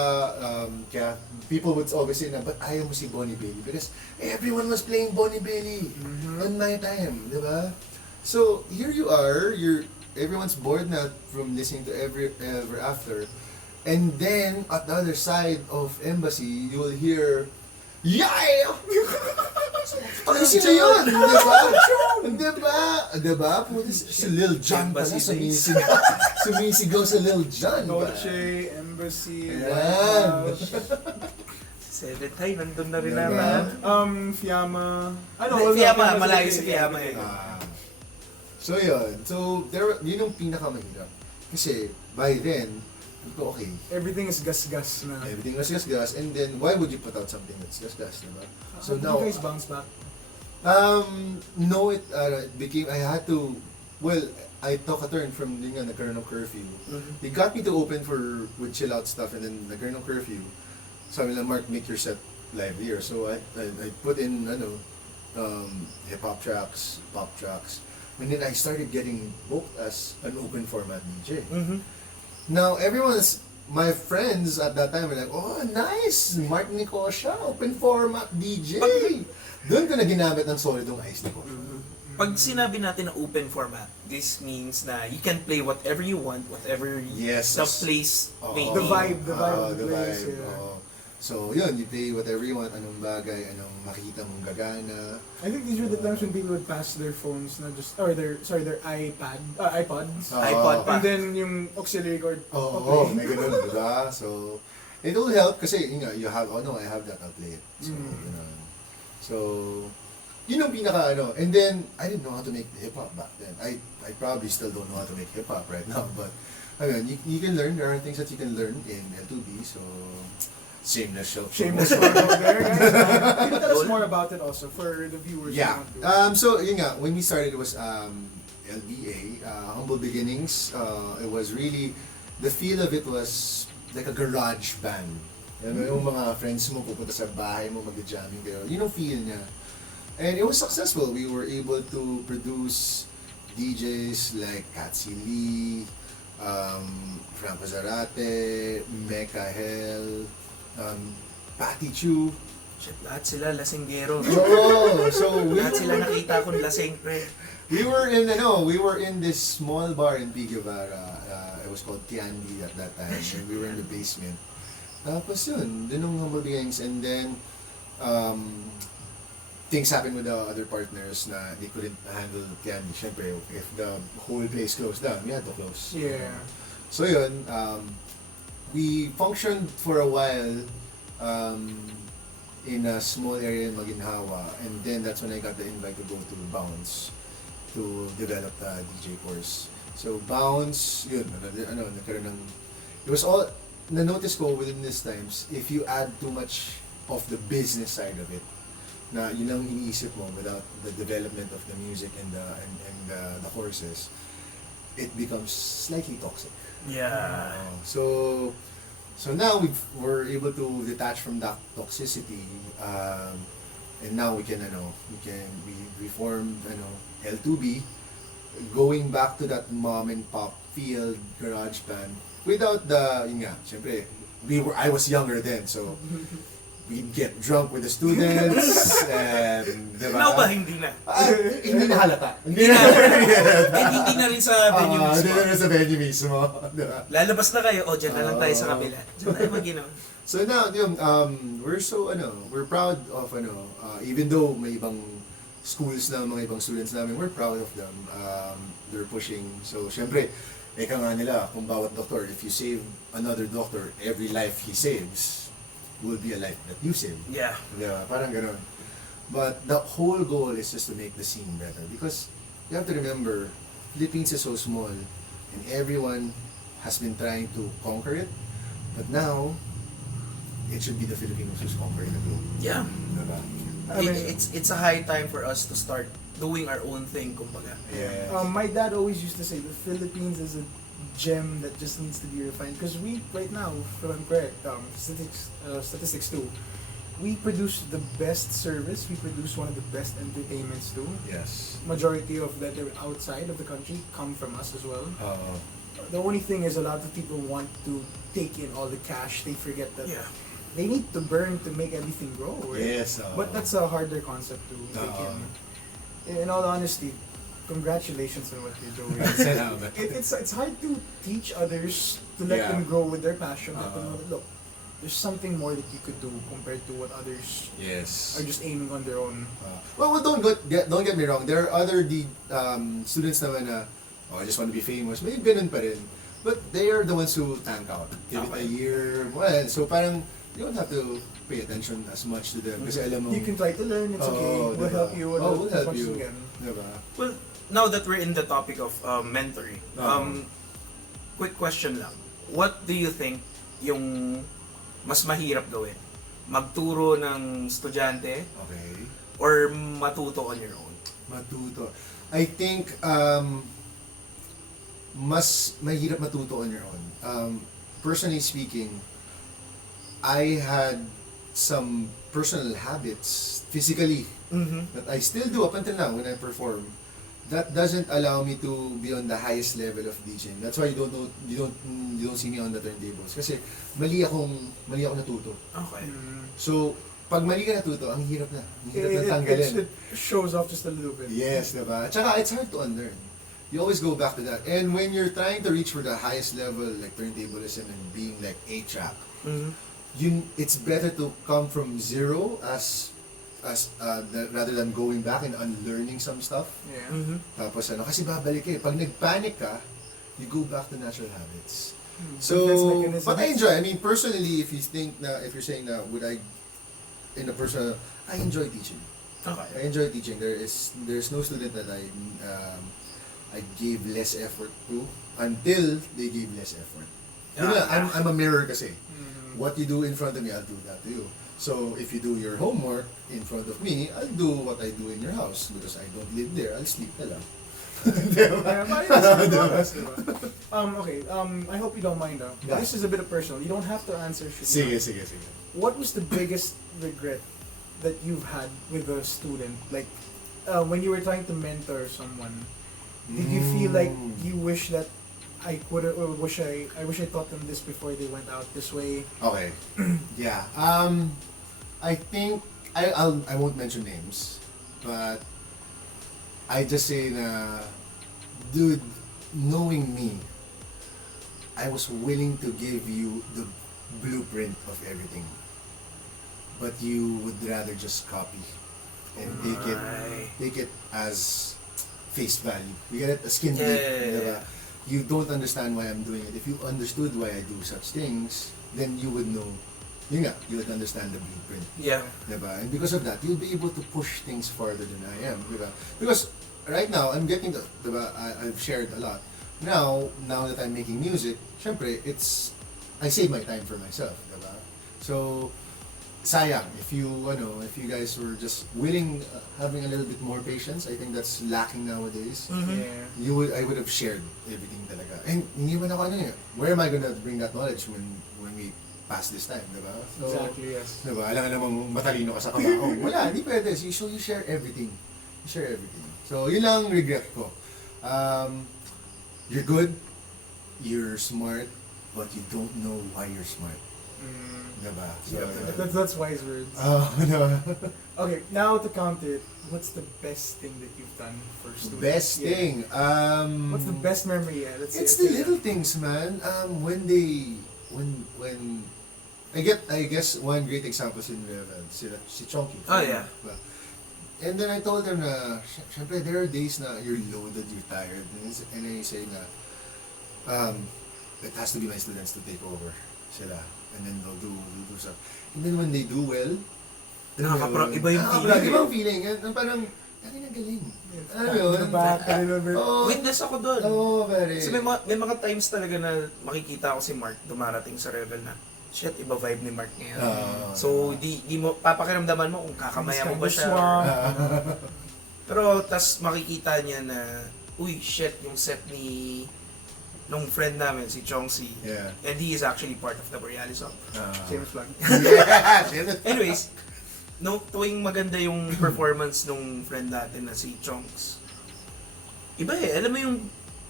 kaya people would always say na, but ayaw mo si Bonnie Bailey? Because everyone was playing Bonnie Bailey on my time, di ba? So, here you are, everyone's bored na from listening to Ever After. And then, at the other side of Embassy, you will hear, yeah! Ano sila yun? Diba? Si Lil Jon pala, sumisigaw sa Lil Jon. Noche, Embassy, Ayan. White Tay, nandun na rin Yeah. naman. Fiamma. Fiamma, malayo si Fiamma eh. So yun. So, yun yung pinakamahirap. Kasi, by then, okay, Everything is gas-gas na. everything was gas, and then, why would you put out something that's gas, diba? So Did now, you guys bounce back? no, it became, I had to, well, I took a turn from yung nagkaroon ng curfew. They got me to open with chill out stuff, and then nagkaroon ng curfew. Sabi lang, Mark, make your set livelier. So I put in, hip-hop tracks, pop tracks, and then I started getting booked as an open format DJ. Now, my friends at that time were like, oh, nice! Mark Nicosia, open format DJ! Doon ko na ginamit ng solidong Ais Nicaution. Pag sinabi natin na open format, this means na you can play whatever you want, whatever Yes. the place may The be. vibe of The the place. vibe. Yeah. So, yun, you play whatever you want, anong bagay, anong makikita mong gagana. I think these were the times when people would pass their phones, not just, or their iPods. iPod pa. And then yung auxiliary cord. Oo, may ganun, diba? So, it will help kasi, you have, I have that, I'll play it. So, So, yun ang pinaka, and then, I didn't know how to make hip-hop back then. I probably still don't know how to make hip-hop right now, but, you can learn, there are things that you can learn in L2B, so, shameless Plug out there, guys. Can you tell us more about it also for the viewers? Yeah. who want to- So, yun nga, when we started, it was LBA, humble beginnings. It was really, the feel of it was like a garage band. Yung mga friends mo pupunta sa bahay mo, mag-jamming kayo. Yun ang feel niya. And it was successful. We were able to produce DJs like Katsi Lee, Franco Zarate, Mecca Hell, Patty Chu. Shit, lahat sila lasinggero. Oo, so Lahat sila nakita kong lasing, pre. we were in this small bar in P. Guevara. It was called Tiandi at that time. And we were in the basement. Tapos yun, dun yung humble beginnings. And then, things happened with the other partners na they couldn't handle Tiandi. Siyempre, if the whole place closed down, we had to close. Yeah. So yun, we functioned for a while in a small area in Maginhawa, and then that's when I got the invite to go to Bounce to develop the DJ course. So Bounce, yun, nagkaroon ng, it was all, na-notice ko within these times, if you add too much of the business side of it, na yun ang iniisip mo without the development of the music and the courses, it becomes slightly toxic. Yeah. So now we're able to detach from that toxicity, and now we formed L2B, going back to that mom and pop field garage band without the syempre I was younger then, so we'd get drunk with the students and diba? Now ba hindi na? Hindi na halata. Hindi na. And hindi na rin sa venue mismo. Hindi na rin sa venue mismo. Diba? Lalabas na kayo, dyan na lang tayo sa kabila. Dyan tayo mag-inom. So now, we're proud of even though may ibang schools na mga ibang students namin, we're proud of them. They're pushing. So syempre, eka nga nila, kung bawat doktor, if you save another doctor, every life he saves will be a life that you save. Yeah. Diba? Parang ganun. But the whole goal is just to make the scene better. Because you have to remember, Philippines is so small and everyone has been trying to conquer it. But now, it should be the Filipinos who's conquering the globe. Yeah. Diba? I mean, It's a high time for us to start doing our own thing, kumbaga. Yes. my dad always used to say the Philippines is a gem that just needs to be refined because we right now, if I'm correct, statistics too, we produce the best service, we produce one of the best entertainments too. Yes. Majority of that are outside of the country come from us as well. The only thing is a lot of people want to take in all the cash. They forget that Yeah. they need to burn to make everything grow. Right? Yes. But that's a harder concept to take in. In all honesty, congratulations on what you're doing. Salamat. It's hard to teach others to let Yeah. them grow with their passion. Let them know that, look, there's something more that you could do compared to what others Yes. are just aiming on their own. Well, don't get me wrong. There are other students naman na, I just want to be famous. May ganun pa rin. But they are the ones who tank out. Give it a year. Well, so parang you don't have to pay attention as much to them. Kasi alam mo, You can try to learn, it's okay. We'll diba? help you. We'll as help much as you. we can. Diba? Well, now that we're in the topic of mentoring, quick question lang. What do you think yung mas mahirap gawin? Magturo ng estudyante Okay. or matuto on your own? Matuto. I think mas mahirap matuto on your own. Personally speaking, I had some personal habits physically that I still do up until now when I perform. That doesn't allow me to be on the highest level of DJing. That's why you don't see me on the turntables. Kasi mali akong natuto. Okay. So, pag mali ka natuto, ang hirap na. Ang hirap na tanggalin. It shows off just a little bit. Yes, diba? Tsaka it's hard to unlearn. You always go back to that. And when you're trying to reach for the highest level, like turntablism and being like A-track, it's better to come from zero rather than going back and unlearning some stuff. Yeah. Tapos kasi babalik eh. Pag nagpanic ka, you go back to natural habits. Defense So, mechanism. but I enjoy. I mean, personally, if you're saying na, I enjoy teaching. Okay. I enjoy teaching. There's no student that I gave less effort to until they gave less effort. Yun lang, I'm a mirror kasi. What you do in front of me, I'll do that to you. So if you do your homework in front of me, I'll do what I do in your house because I don't live there. I'll sleep na lang. Okay, I hope you don't mind. Yeah. This is a bit of personal. You don't have to answer. Sige. What was the biggest regret that you've had with a student? Like, when you were trying to mentor someone, did you feel like you wish that I wish I taught them this before they went out this way? Okay. Yeah. I think I won't mention names, but I just say na, dude, knowing me, I was willing to give you the blueprint of everything, but you would rather just copy and take it as face value. You get it? A skin deep. Yeah. You don't understand why I'm doing it. If you understood why I do such things, then you would know. You would understand the blueprint. Yeah. Diba? And because of that, you'll be able to push things farther than I am. Diba? Because right now, I'm getting diba, I've shared a lot. Now that I'm making music, syempre, I save my time for myself. Diba? So, sayang, if you guys were just willing, having a little bit more patience, I think that's lacking nowadays. Yeah. I would have shared everything talaga. And hindi man ako where am I gonna bring that knowledge when we pass this time, diba? So, Exactly, yes. diba? Alam namang matalino ka sa kabaho. Wala, hindi pwede. So you share everything. You share everything. So yun lang regret ko. You're good, you're smart, but you don't know why you're smart. Diba? So, That's wise words. no. Okay, now to counter it, what's the best thing that you've done for students? Best Yeah. thing. What's the best memory? Yeah, let's It's say, the little things, man. When I guess one great example is in Revel, si Chonky. Oh, yeah. And then I told them na, syempre there are days na you're loaded, you're tired, and then you say na, it has to be my students to take over sila, and then they'll do stuff. And then when they do well, Iba yung feeling. Ibang feeling. Parang, ang galing. Ano yun? Witness ako doon. Oo, pare. So may mga times talaga na makikita ko si Mark dumarating sa Revel na, shit, iba vibe ni Mark ngayon. So, di mo, papakiramdaman mo kung kakamaya mo ba siya. Pero, tas makikita niya na, uy, shit, yung set ni nung friend namin, si Chongsi. Yeah. And he is actually part of the Borealis song. Shameless plug. Anyways, no, tuwing maganda yung performance nung friend natin na si Chongs. Iba eh, alam mo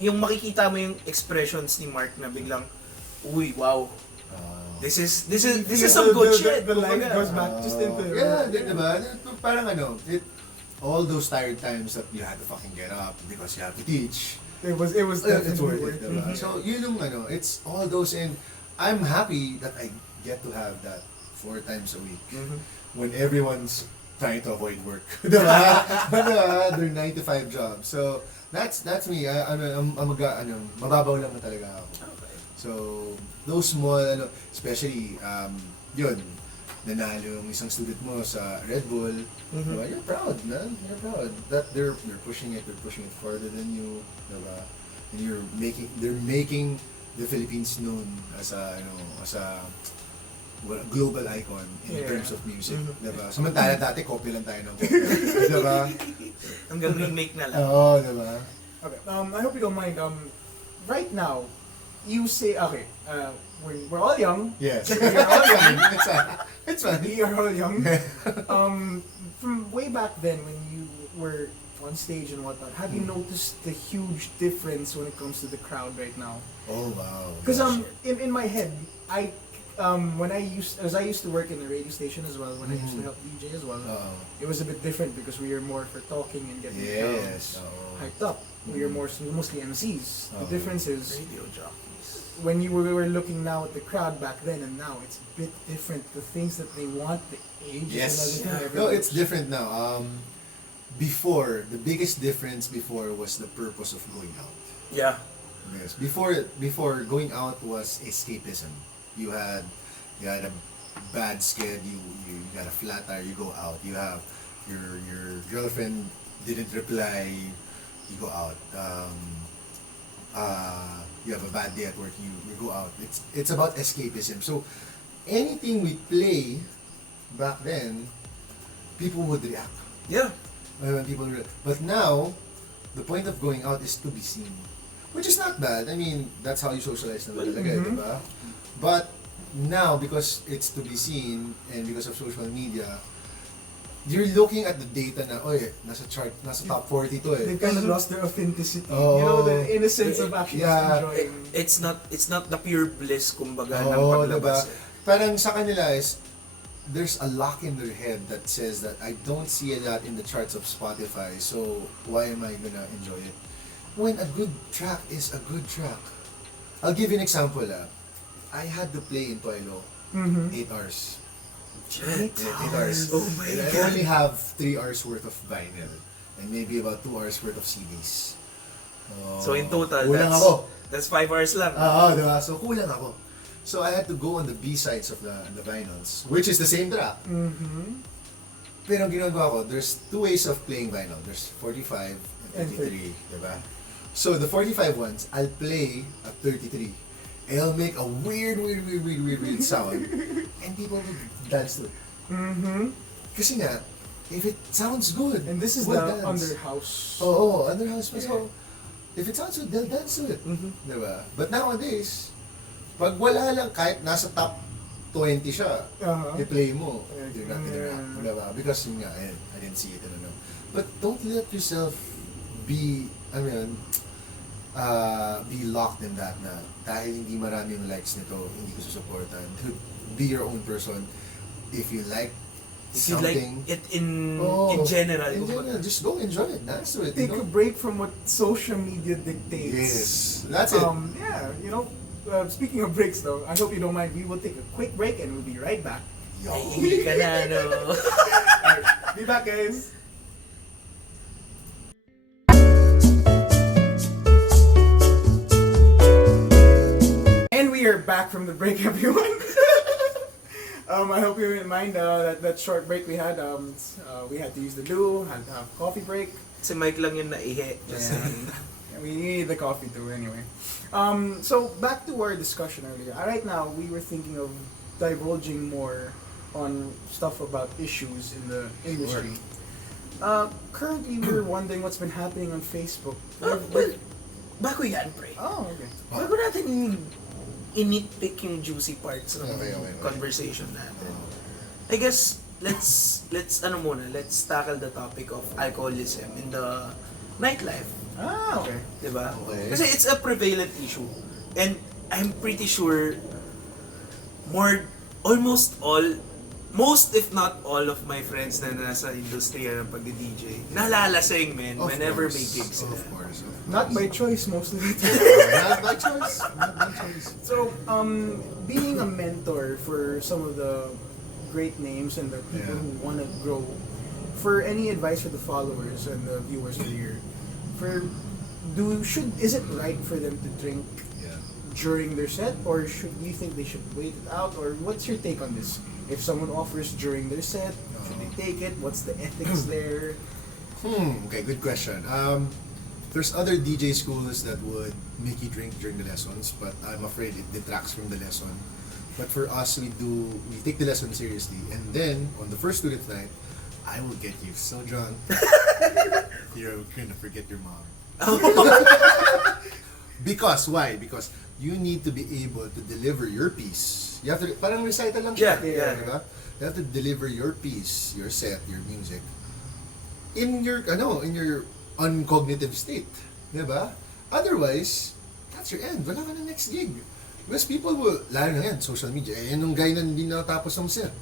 yung makikita mo yung expressions ni Mark na biglang, uy, wow. This is some good shit. The life goes back just into it. Yeah, diba? Parang all those tired times that you had to fucking get up because you have to teach. It was It's definitely worth it, diba? So yun yung it's all those, and I'm happy that I get to have that 4 times a week. When everyone's trying to avoid work. Diba? Their 9 to 5 job. So that's me. Mababaw lang talaga ako. Okay. So those small, especially yun, nanalo yung isang student mo sa Red Bull, diba? You're proud, man. You're proud that they're pushing it further than you, diba? And they're making the Philippines known as a global icon in terms of music, diba? Samantala dati copy lang tayo ng copy, diba? Hanggang remake na lang. Oo, diba? Okay. I hope you don't mind. Right now, you say we're all young. Yes. We're all young. It's fine. We are all young. From way back then, when you were on stage and whatnot, have you noticed the huge difference when it comes to the crowd right now? Oh wow. Because in my head, I used to work in a radio station as well. When I used to help DJ as well, it was a bit different because we were more for talking and getting the crowd hyped up. We were mostly MCs. The difference is Radio jockeys. when we were looking now at the crowd back then and now, it's a bit different. The things that they want, the age, Yes. and everything. No, it's different now. Before, the biggest difference before was the purpose of going out. Yeah. Yes. Before going out was escapism. You had a bad sked, you got a flat tire, you go out. You have your girlfriend didn't reply, you go out. You have a bad day at work, you go out. It's about escapism. So anything we play back then, people would react. Yeah. But now, the point of going out is to be seen, which is not bad. I mean, that's how you socialize naman talaga, diba? But now, because it's to be seen and because of social media, you're looking at the data na, nasa top 40 to eh. They've kind of lost their authenticity. Oh. You know, the innocence of actually enjoying. It's not the pure bliss kumbaga ng Oo, paglabas. diba? Parang sa kanila is, there's a lock in their head that says that I don't see that in the charts of Spotify, so why am I gonna enjoy it? When a good track is a good track. I'll give you an example. I had to play in Toilo 8 hours. Shit. 8 hours. Oh my And I God. only have 3 hours worth of vinyl and maybe about 2 hours worth of CDs. So in total, kulang ako. that's 5 hours lang. Diba? So kulang ako. So I had to go on the B-sides of the vinyls, which is the same track. Pero ang ginagawa ko, there's 2 ways of playing vinyl. There's 45 and 33, diba? So the 45 ones, I'll play at 33. And I'll make a weird sound. And people will dance to it. Kasi nga, if it sounds good, And this is we'll the dance. Underhouse. Oo, Underhouse pa. So, if it sounds good, they'll dance to it. Diba? But nowadays, pag wala lang, kahit nasa top 20 siya, i-play mo, you're not gonna rap. Diba? Because yun nga, I didn't see it, I don't know. But don't let yourself be locked in that na dahil hindi maraming likes nito, hindi ko susuportan. Be your own person. If you like If you like something, it in general. just go enjoy it, dance to it. Take a break from what social media dictates. Yes, that's it. Yeah, speaking of breaks though, I hope you don't mind. We will take a quick break and we'll be right back. Ay, hindi ka na, no? Alright, be back, guys. And we are back from the break, everyone. I hope you didn't mind that short break we had. We had to use the loo, had to have coffee break. Si Mike lang yung naihi. Just We need the coffee too anyway. So back to our discussion earlier. Right now we were thinking of divulging more on stuff about issues in the industry. Currently we're wondering what's been happening on Facebook. Bago yan, pre. Oh, okay. Bago natin initpick yung juicy parts ng Okay. conversation natin. I guess let's tackle the topic of alcoholism in the nightlife. Okay. Diba? Okay. Kasi it's a prevalent issue. And I'm pretty sure most if not all of my friends na nasa industriya ng pagdi-DJ, nalalasing men Of whenever course, may gigs sila. Of course. Not by choice most of the time. Not by choice. Not by choice. So, being a mentor for some of the great names and the people who want to grow, for any advice for the followers and the viewers here, is it right for them to drink during their set, or should you think they should wait it out, or what's your take on this? If someone offers during their set, should they take it? What's the ethics there? Okay, good question. There's other DJ schools that would make you drink during the lessons, but I'm afraid it detracts from the lesson. But for us, we take the lesson seriously, and then on the first student night, I will get you so drunk you're gonna forget your mom. Because why? Because you need to be able to deliver your piece. You have to, parang recital lang siya. Yeah. Diba? You have to deliver your piece, your set, your music in your uncognitive state. Diba? Otherwise, that's your end. Wala ka na next gig. Because people will, lalo na yan, social media, yung guy na hindi natapos ng set.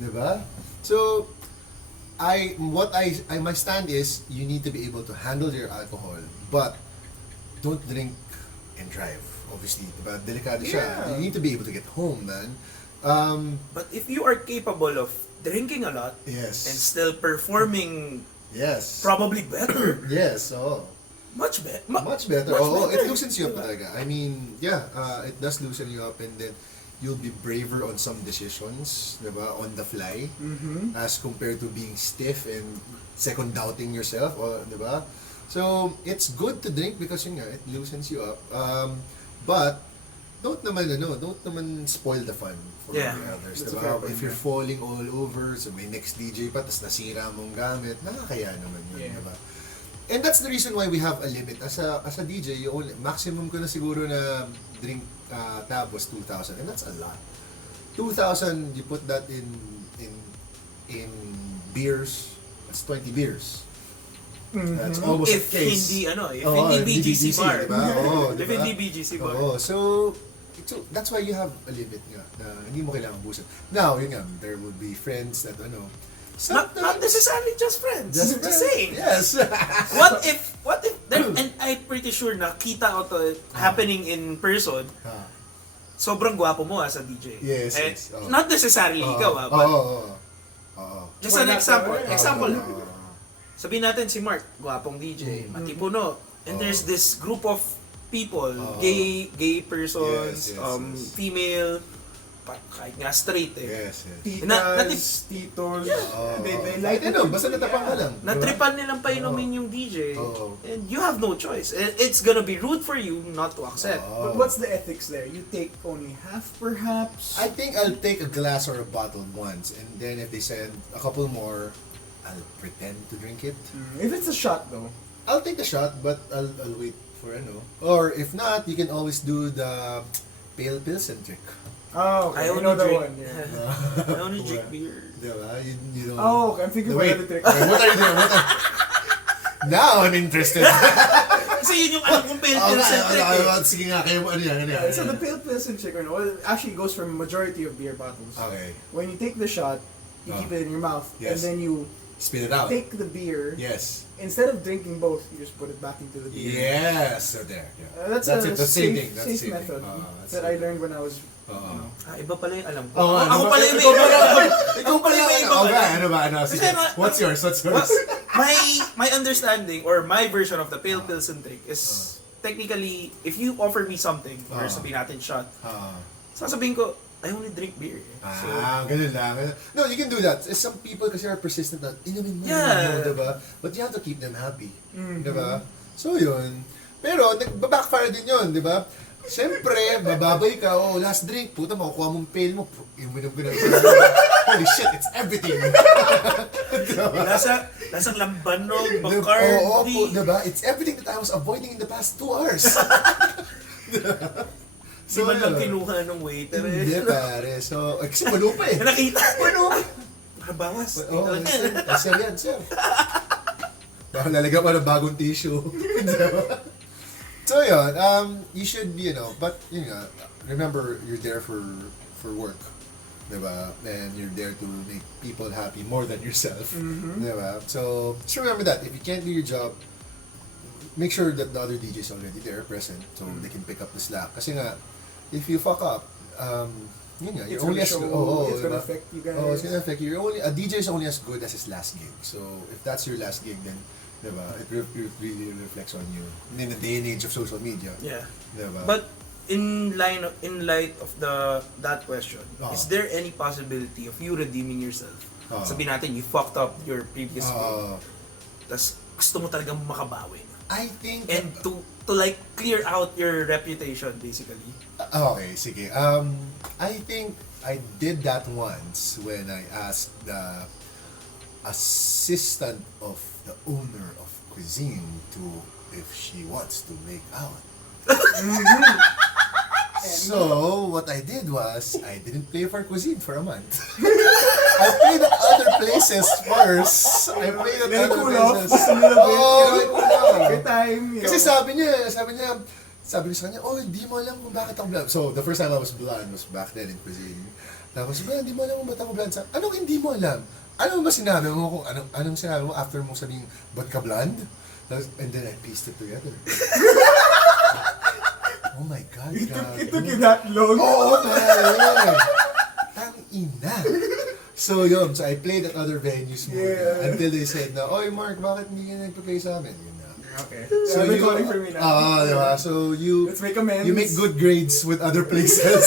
Diba? So, my stand is, you need to be able to handle your alcohol, but don't drink and drive. Obviously, diba? Delikado siya. Yeah. You need to be able to get home, man. But if you are capable of drinking a lot Yes. and still performing Yes. probably better, Yes, oh. much better. Much better. Much Oh, better. it loosens you up Diba? talaga. I mean, yeah, it does loosen you up, and then you'll be braver on some decisions, diba? On the fly, as compared to being stiff and second doubting yourself, or diba? So it's good to drink because yun nga, it loosens you up. But don't naman spoil the fun for Yeah. the others, That's a diba? fair point, If you're falling all over, so may next DJ pa, tas nasira mong gamit, nakakaya naman yun, Yeah. diba? And that's the reason why we have a limit. As a DJ, maximum ko na siguro na drink tab was 2,000, and that's a lot. 2,000, you put that in beers, that's 20 beers. That's almost If a case. hindi BGC bar. Diba? Oo, If diba? hindi BGC bar. Oo, so that's why you have a limit nga na hindi mo kailangan busan. Now, yun nga, there will be friends that Not necessarily just friends. Just saying. Yes. What if and I'm pretty sure nakita ko to happening in person. Sobrang gwapo mo as a DJ. Yes, And yes. Oo. not necessarily ikaw but just an example lang. Sabihin natin si Mark, gwapong DJ, matipuno. And there's this group of people, gay persons, Yes, yes. female, kahit nga straight Yes, yes. Titas, titos, they like Kahit basta natapang ka lang. natripan nilang painumin yung DJ. Oo. And you have no choice. And it's gonna be rude for you not to accept. But what's the ethics there? You take only half, perhaps? I think I'll take a glass or a bottle once, and then if they send a couple more, I'll pretend to drink it. If it's a shot, though. I'll take a shot, but I'll wait for Or if not, you can always do the pale pilsen trick. Oh, okay. I I know only that drink. one. Yeah. I only drink beer. Diba? You don't... Oh, okay. I'm thinking Wait. about the trick. What are you doing? Now I'm interested. Kasi yun yung alam kong pale pilsen trick eh. Sige nga, kayo ano yan? So the pale pilsen trick, well, it actually goes from majority of beer bottles. Okay. When you take the shot, you keep it in your mouth, and Yes. then you Spin it out. take the beer. Yes. Instead of drinking both, you just put it back into the beer. Yes. So there. Yeah. That's it. a The same safe, thing. That's the safe same method thing. That's that the I same learned when I was. Iba pala yung alam ko. Oh, Ako pala yung may Ikaw pala yung iba Okay, pala. ano ba? Sige. What's yours? My understanding or my version of the pale pilsen trick is technically if you offer me something or sabihin natin shot, sasabihin ko I only drink beer. Ganun lang. No, you can do that. Some people kasi are persistent na, inumin mo, diba? But you have to keep them happy. Diba? So yun. Pero, nagbabackfire din yun, diba? Siyempre, bababay ka, last drink, puta, makukuha mong pail mo, inuminom ko na. Holy shit, it's everything. Diba? Lasang lambanog, Bacardi. Diba? It's everything that I was avoiding in the past 2 hours. So, di man lang kinuha ng waiter eh. Hindi pare. So, kasi puno pa eh. Nakita mo. Bawas. Sir yan, sir. Baka lalagyan pa ng bagong tissue. So yun, you should be, but remember, you're there for work. Diba? And you're there to make people happy more than yourself. Diba? So, just remember that. If you can't do your job, make sure that the other DJs already there, present, so they can pick up the slack. Kasi nga, if you fuck up, yun nga, you're only as good. It's gonna affect you guys. It's gonna affect you. A DJ is only as good as his last gig. So if that's your last gig, then, diba, it really reflects on you. In the day and age of social media. Yeah. Diba? But in light of that question, is there any possibility of you redeeming yourself? Sabihin natin, you fucked up your previous gig. Tas gusto mo talagang makabawi. I think... And to like clear out your reputation, basically. Okay, sige. I think I did that once when I asked the assistant of the owner of cuisine if she wants to make out. So, what I did was, I didn't pay for cuisine for a month. I paid at other places first. I paid at other places. Good time. Kasi sabi niya ko sa kanya, hindi mo alam kung bakit ako blonde. So, the first time I was blonde was back then in cuisine. Tapos, hindi mo alam kung bakit ako blonde. Anong hindi mo alam? Ano ba sinabi mo kung anong sinabi mo after mo sabihin, ba't ka blonde? And then I pieced it together. Oh my God, It took you that long? Oo, man. Tang ina. So yun, so I played at other venues muna until they said na, oy Mark, bakit hindi ka nagpa-play sa amin? Yun na. Okay. So you're calling for me now. Diba? So let's make amends. You make good grades with other places.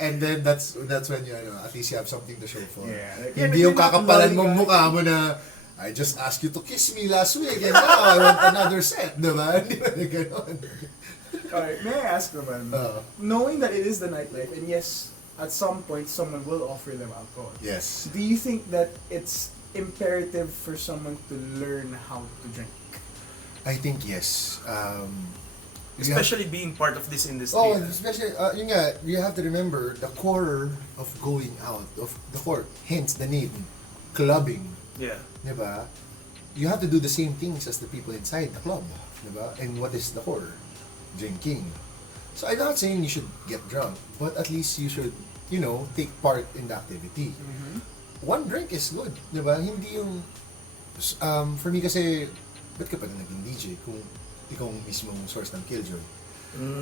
And then that's when you at least you have something to show for. Yeah. Hindi yung kakapalan mong mukha mo na, I just asked you to kiss me last week and now I want another set, diba? Hindi ba na gano'n? Alright, may I ask naman, knowing that it is the nightlife, and yes, at some point someone will offer them alcohol. Yes. Do you think that it's imperative for someone to learn how to drink? I think yes. Especially being part of this industry. Especially, you have to remember the core of going out, of the core, hence the name, clubbing. Yeah. Diba? You have to do the same things as the people inside the club. Diba? And what is the core? Drinking. So I'm not saying you should get drunk, but at least you should, take part in the activity. One drink is good, di ba? Hindi yung, for me kasi, ba't ka pa na naging DJ kung ikaw mismong source ng killjoy?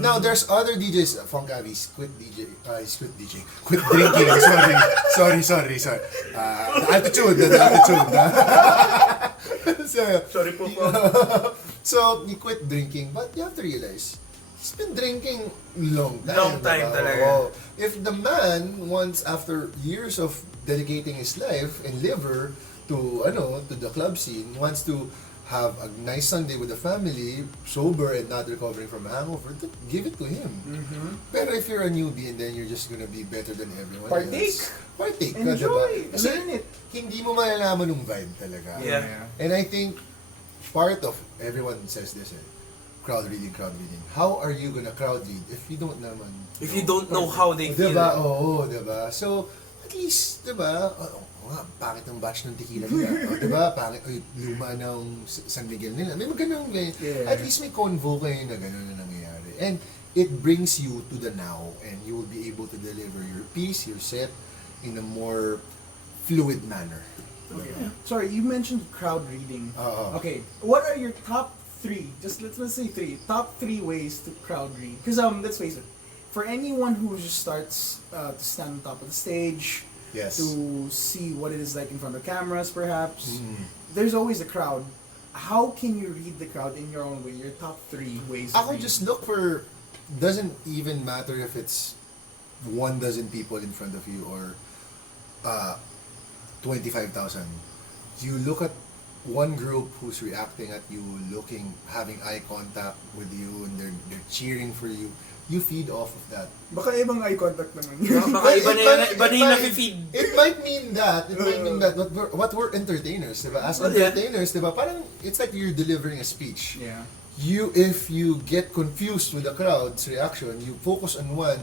Now, there's other DJs, Funkavis, quit drinking, sorry. The altitude. Sorry po. So, you quit drinking, but you have to realize, he's been drinking long time talaga. If the man wants, after years of dedicating his life and liver to the club scene, wants to have a nice Sunday with the family, sober and not recovering from a hangover, give it to him. Pero if you're a newbie and then you're just gonna be better than everyone else, partake ka, enjoy, diba? Kasi learn it. hindi mo malalaman yung vibe talaga. Yeah. And I think part of everyone says this, crowd reading. How are you gonna crowd read if you don't naman? If you don't know how they feel. Diba? Oo, diba? So, at least, diba? Pangit ng batch ng tequila nila. Diba? Pangit, luma ng San Miguel nila. May ganun. At least may convo kayo na gano'n na nangyayari. And it brings you to the now and you will be able to deliver your piece, your set, in a more fluid manner. Okay. Sorry, you mentioned crowd reading. Okay. What are your top 3? Just let's say 3. Top 3 ways to crowd read. Because let's face it, for anyone who just starts to stand on top of the stage, to see what it is like in front of cameras, perhaps, there's always a crowd. How can you read the crowd in your own way? Your top 3 ways. Ako just look for. Doesn't even matter if it's 1 dozen people in front of you or 25,000, you look at one group who's reacting at you, having eye contact with you, and they're cheering for you. You feed off of that. Baka ibang eye contact naman yun. Baka iba na yung nafe-feed. It might mean that. What we're entertainers, diba? As Well, yeah. entertainers, diba? Parang it's like you're delivering a speech. Yeah. If you get confused with the crowd's reaction, you focus on one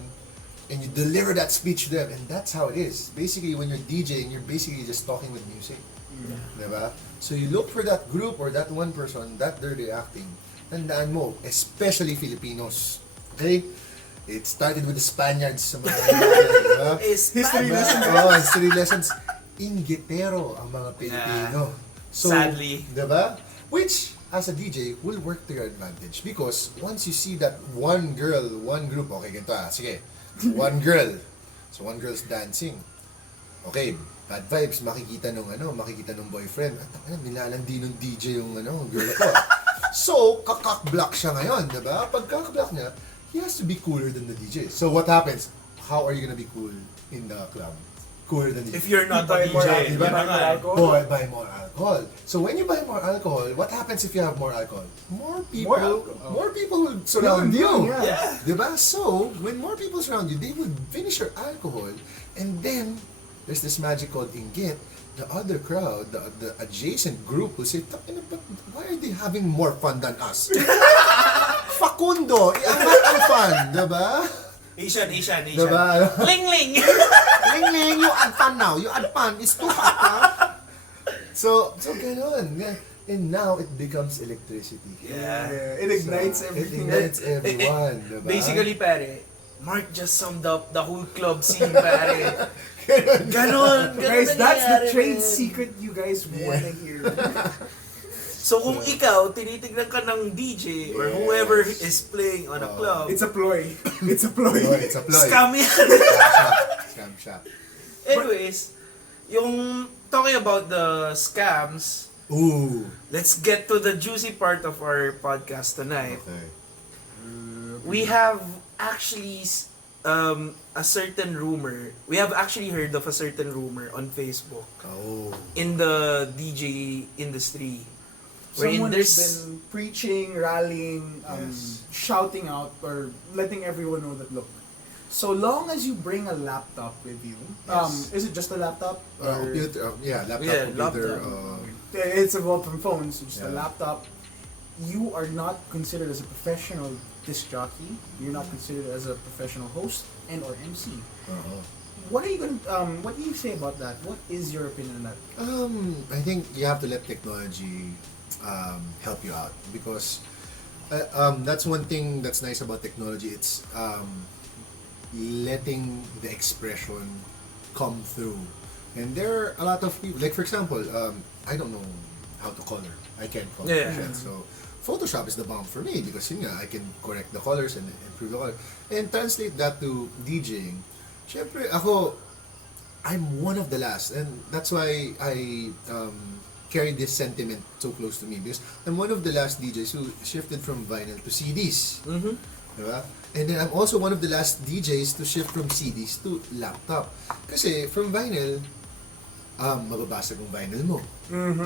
and you deliver that speech to them, and that's how it is. Basically, when you're DJing, you're basically just talking with music. Diba? So you look for that group or that one person that they're reacting. Tandaan mo, especially Filipinos. Okay? It started with the Spaniards sa mga diba? History lesson. History lessons. Inggitero ang mga Pilipino. So, Sadly. diba? Which, as a DJ, will work to your advantage. Because once you see that one girl, one group, okay, ganito sige. One girl. So, one girl's dancing. Okay, bad vibes, makikita nung boyfriend. At nilalandi nung DJ yung girl ko. So, kakak-block siya ngayon, diba? Pag kakak-block niya, he has to be cooler than the DJ. So, what happens? How are you gonna be cool in the club? Cooler than the DJ. If you're not a Buy more DJ, alcohol. Buy more alcohol. Buy more alcohol. So, when you buy more alcohol, what happens if you have more alcohol? More people will surround you. Yeah. Diba? So, when more people surround you, they would finish your alcohol, and then there's this magic called inggit. The other crowd, the adjacent group will say, but why are they having more fun than us? Facundo, iangat ang fun, diba? Asian. Diba? Ling! Ling, you add fun now. You add fun. It's too hot, ha? So ganun. And now it becomes electricity. Yeah. It ignites So, everything. It ignites everyone, diba? Basically, pare, Mark just summed up the whole club scene, pare. Ganon Guys, that's the nangyayari, trade man. secret you guys wanna hear. So kung ikaw, tinitignan ka ng DJ or Yes. whoever is playing on a club, It's a ploy. It's a ploy. Oh, it's a ploy. scam yan. Scam shop. Anyways, yung talking about the scams, Ooh. let's get to the juicy part of our podcast tonight. Okay. We have actually a certain rumor. We have actually heard of a certain rumor on Facebook Oh. in the DJ industry. Wherein Someone has there's been preaching, rallying, Yes. shouting out, or letting everyone know that, look, so long as you bring a laptop with you, Yes. is it just a laptop? Or Computer, laptop, Yeah, computer. laptop. it's evolved from phones, so just a Yeah. laptop. You are not considered as a professional disc jockey. You're not considered as a professional host and or MC. What are you going? What do you say about that? What is your opinion on that? I think you have to let technology help you out because that's one thing that's nice about technology. It's letting the expression come through. And there are a lot of people, like for example, I don't know how to color. I can't color Yeah. shit. So Photoshop is the bomb for me because I can correct the colors and improve the color and translate that to DJing. Syempre, I'm one of the last, and that's why I carry this sentiment so close to me because I'm one of the last DJs who shifted from vinyl to CDs. Mhm. Diba? And then I'm also one of the last DJs to shift from CDs to laptop. Kasi from vinyl, mababasag ang vinyl mo.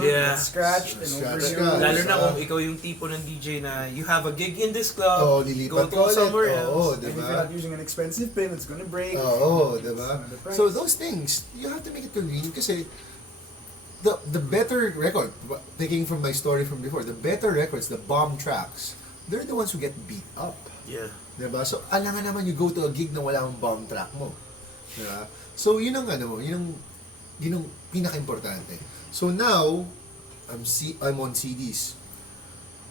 Yeah. It's scratched and Scratch overused. ka. Lalo na kung ikaw yung tipo ng DJ na you have a gig in this club, Oo, go lilipat to ka ulit. somewhere Oo, else. And if diba? you're not using an expensive pin, it's gonna break. Oo, It's diba? another price. So those things, you have to make it convenient kasi the better record, taking from my story from before, the better records, the bomb tracks, they're the ones who get beat up. Yeah. Diba? So, alangan naman you go to a gig na wala akong bomb track mo. Diba? So, yun ang pinaka-importante. So now, I'm on CDs.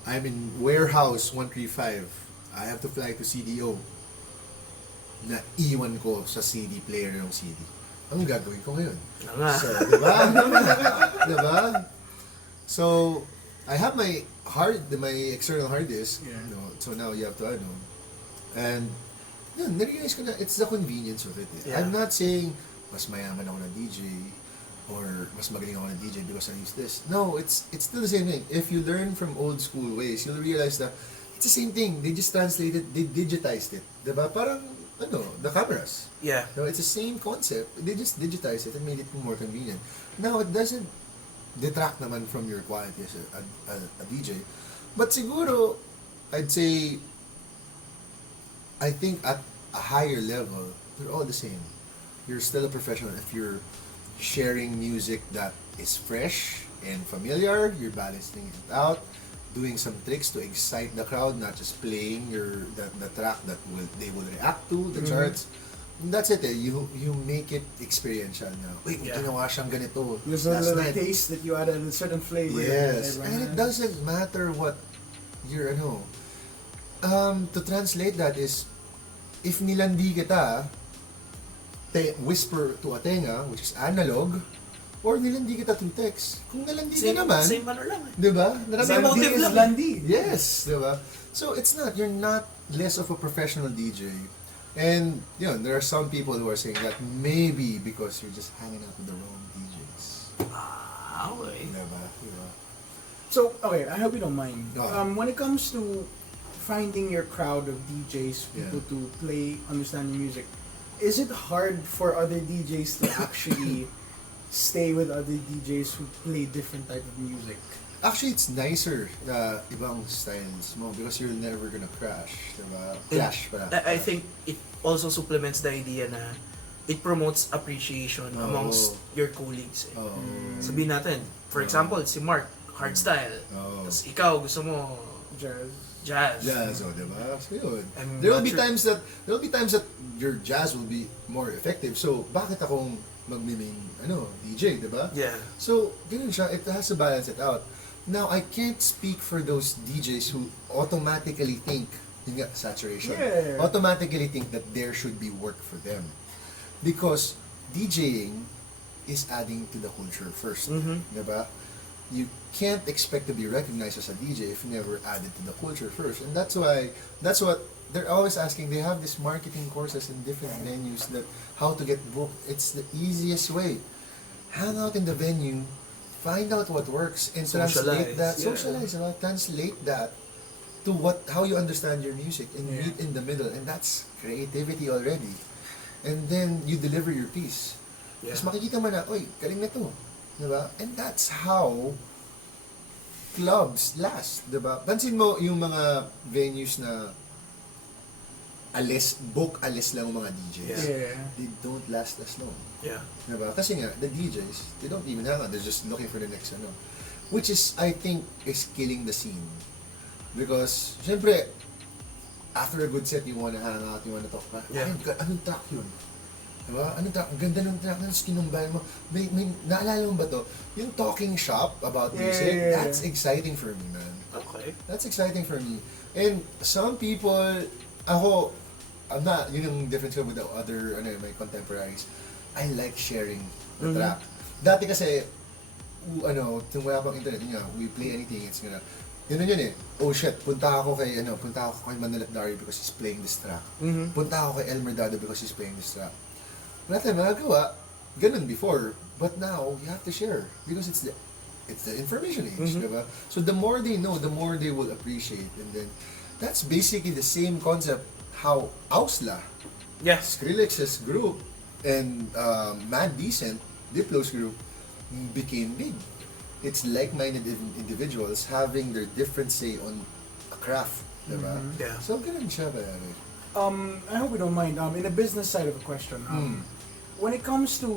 I'm in Warehouse 135. I have to fly to CDO. Na iwan ko sa CD player ng CD. Ang gagawin ko ngayon? Nga. So, diba? Diba? So, I have my external hard disk. Yeah. So now you have to, and yun, narealize ko na it's the convenience of it. Yeah. I'm not saying mas mayaman ako na DJ or mas magaling ako na DJ because I use this. No, it's still the same thing. If you learn from old school ways, you'll realize that it's the same thing. They just translated, they digitized it. Diba? Parang the cameras. Yeah. No, it's the same concept. They just digitized it and made it more convenient. Now, it doesn't detract naman from your quality as a DJ. But siguro, I'd say, I think at a higher level, they're all the same. You're still a professional if you're sharing music that is fresh and familiar, you're balancing it out, doing some tricks to excite the crowd, not just playing the track that they will react to, the charts. That's it. You make it experiential now. Wait, ginawa siyang ganito. There's a little taste that you added a certain flavor. Yes, and it doesn't matter what you're to translate that is, if nilandi kita, whisper to a tenga, which is analog, or nilandi kita through text. Kung nalandi ka naman, same ano lang. Diba? Same Landi motive is lang. landi. Yes, diba? So you're not less of a professional DJ. And, there are some people who are saying that maybe because you're just hanging out with the wrong DJs. Okay. Diba? So, okay, I hope you don't mind. Oh. When it comes to finding your crowd of DJs, people to play, understand your music, is it hard for other DJs to actually stay with other DJs who play different type of music? Actually, it's nicer na ibang styles mo because you're never gonna crash, diba? Clash pala. I think it also supplements the idea na it promotes appreciation amongst your colleagues. Sabihin natin, for example, si Mark, hardstyle. Tapos ikaw, gusto mo jazz. Diba? So yun. I'm There will not be sure- times that your jazz will be more effective. So, bakit akong magme-main, DJ, diba? Yeah. So, ganun siya. It has to balance it out. Now, I can't speak for those DJs who automatically think, yun nga, saturation, automatically think that there should be work for them. Because DJing is adding to the culture first, diba? You can't expect to be recognized as a DJ if you never added to the culture first. And that's what they're always asking. They have these marketing courses in different venues that how to get booked. It's the easiest way. Hang out in the venue, find out what works, and translate that. Translate that to how you understand your music and meet in the middle. And that's creativity already. And then you deliver your piece. Tapos makikita mo na, oy, galing na to. Diba? And that's how clubs last, diba? Pansin mo yung mga venues na book alis lang ang mga DJs. They don't last as long. Yeah. Diba? Kasi nga, the DJs, they don't even hang out. They're just looking for the next Which is, I think, is killing the scene. Because, syempre, after a good set, you wanna hang out, you wanna talk. Anong track yun? Diba? Ang ganda ng track na kinumbayan mo. May naalala mo ba to? Yung talking shop about music, that's exciting for me, man. Okay. That's exciting for me. And some people, I'm not, yun yung difference ko with the other, my contemporaries. I like sharing the track. Dati kasi, kung wala pang internet, we play anything, it's gonna, yun oh shit, punta ako kay Manila Dario because he's playing this track. Punta ako kay El Merdado because he's playing this track. Wala tayong magagawa, ganun before, but now, you have to share, because it's the information age, diba? So the more they know, the more they will appreciate, and then, that's basically the same concept how Ausla, Skrillex's group, and Mad Decent, Diplo's group, became big. It's like-minded individuals having their different say on a craft, diba? Yeah. So ganun siya, pare. I hope you don't mind. In the business side of the question, when it comes to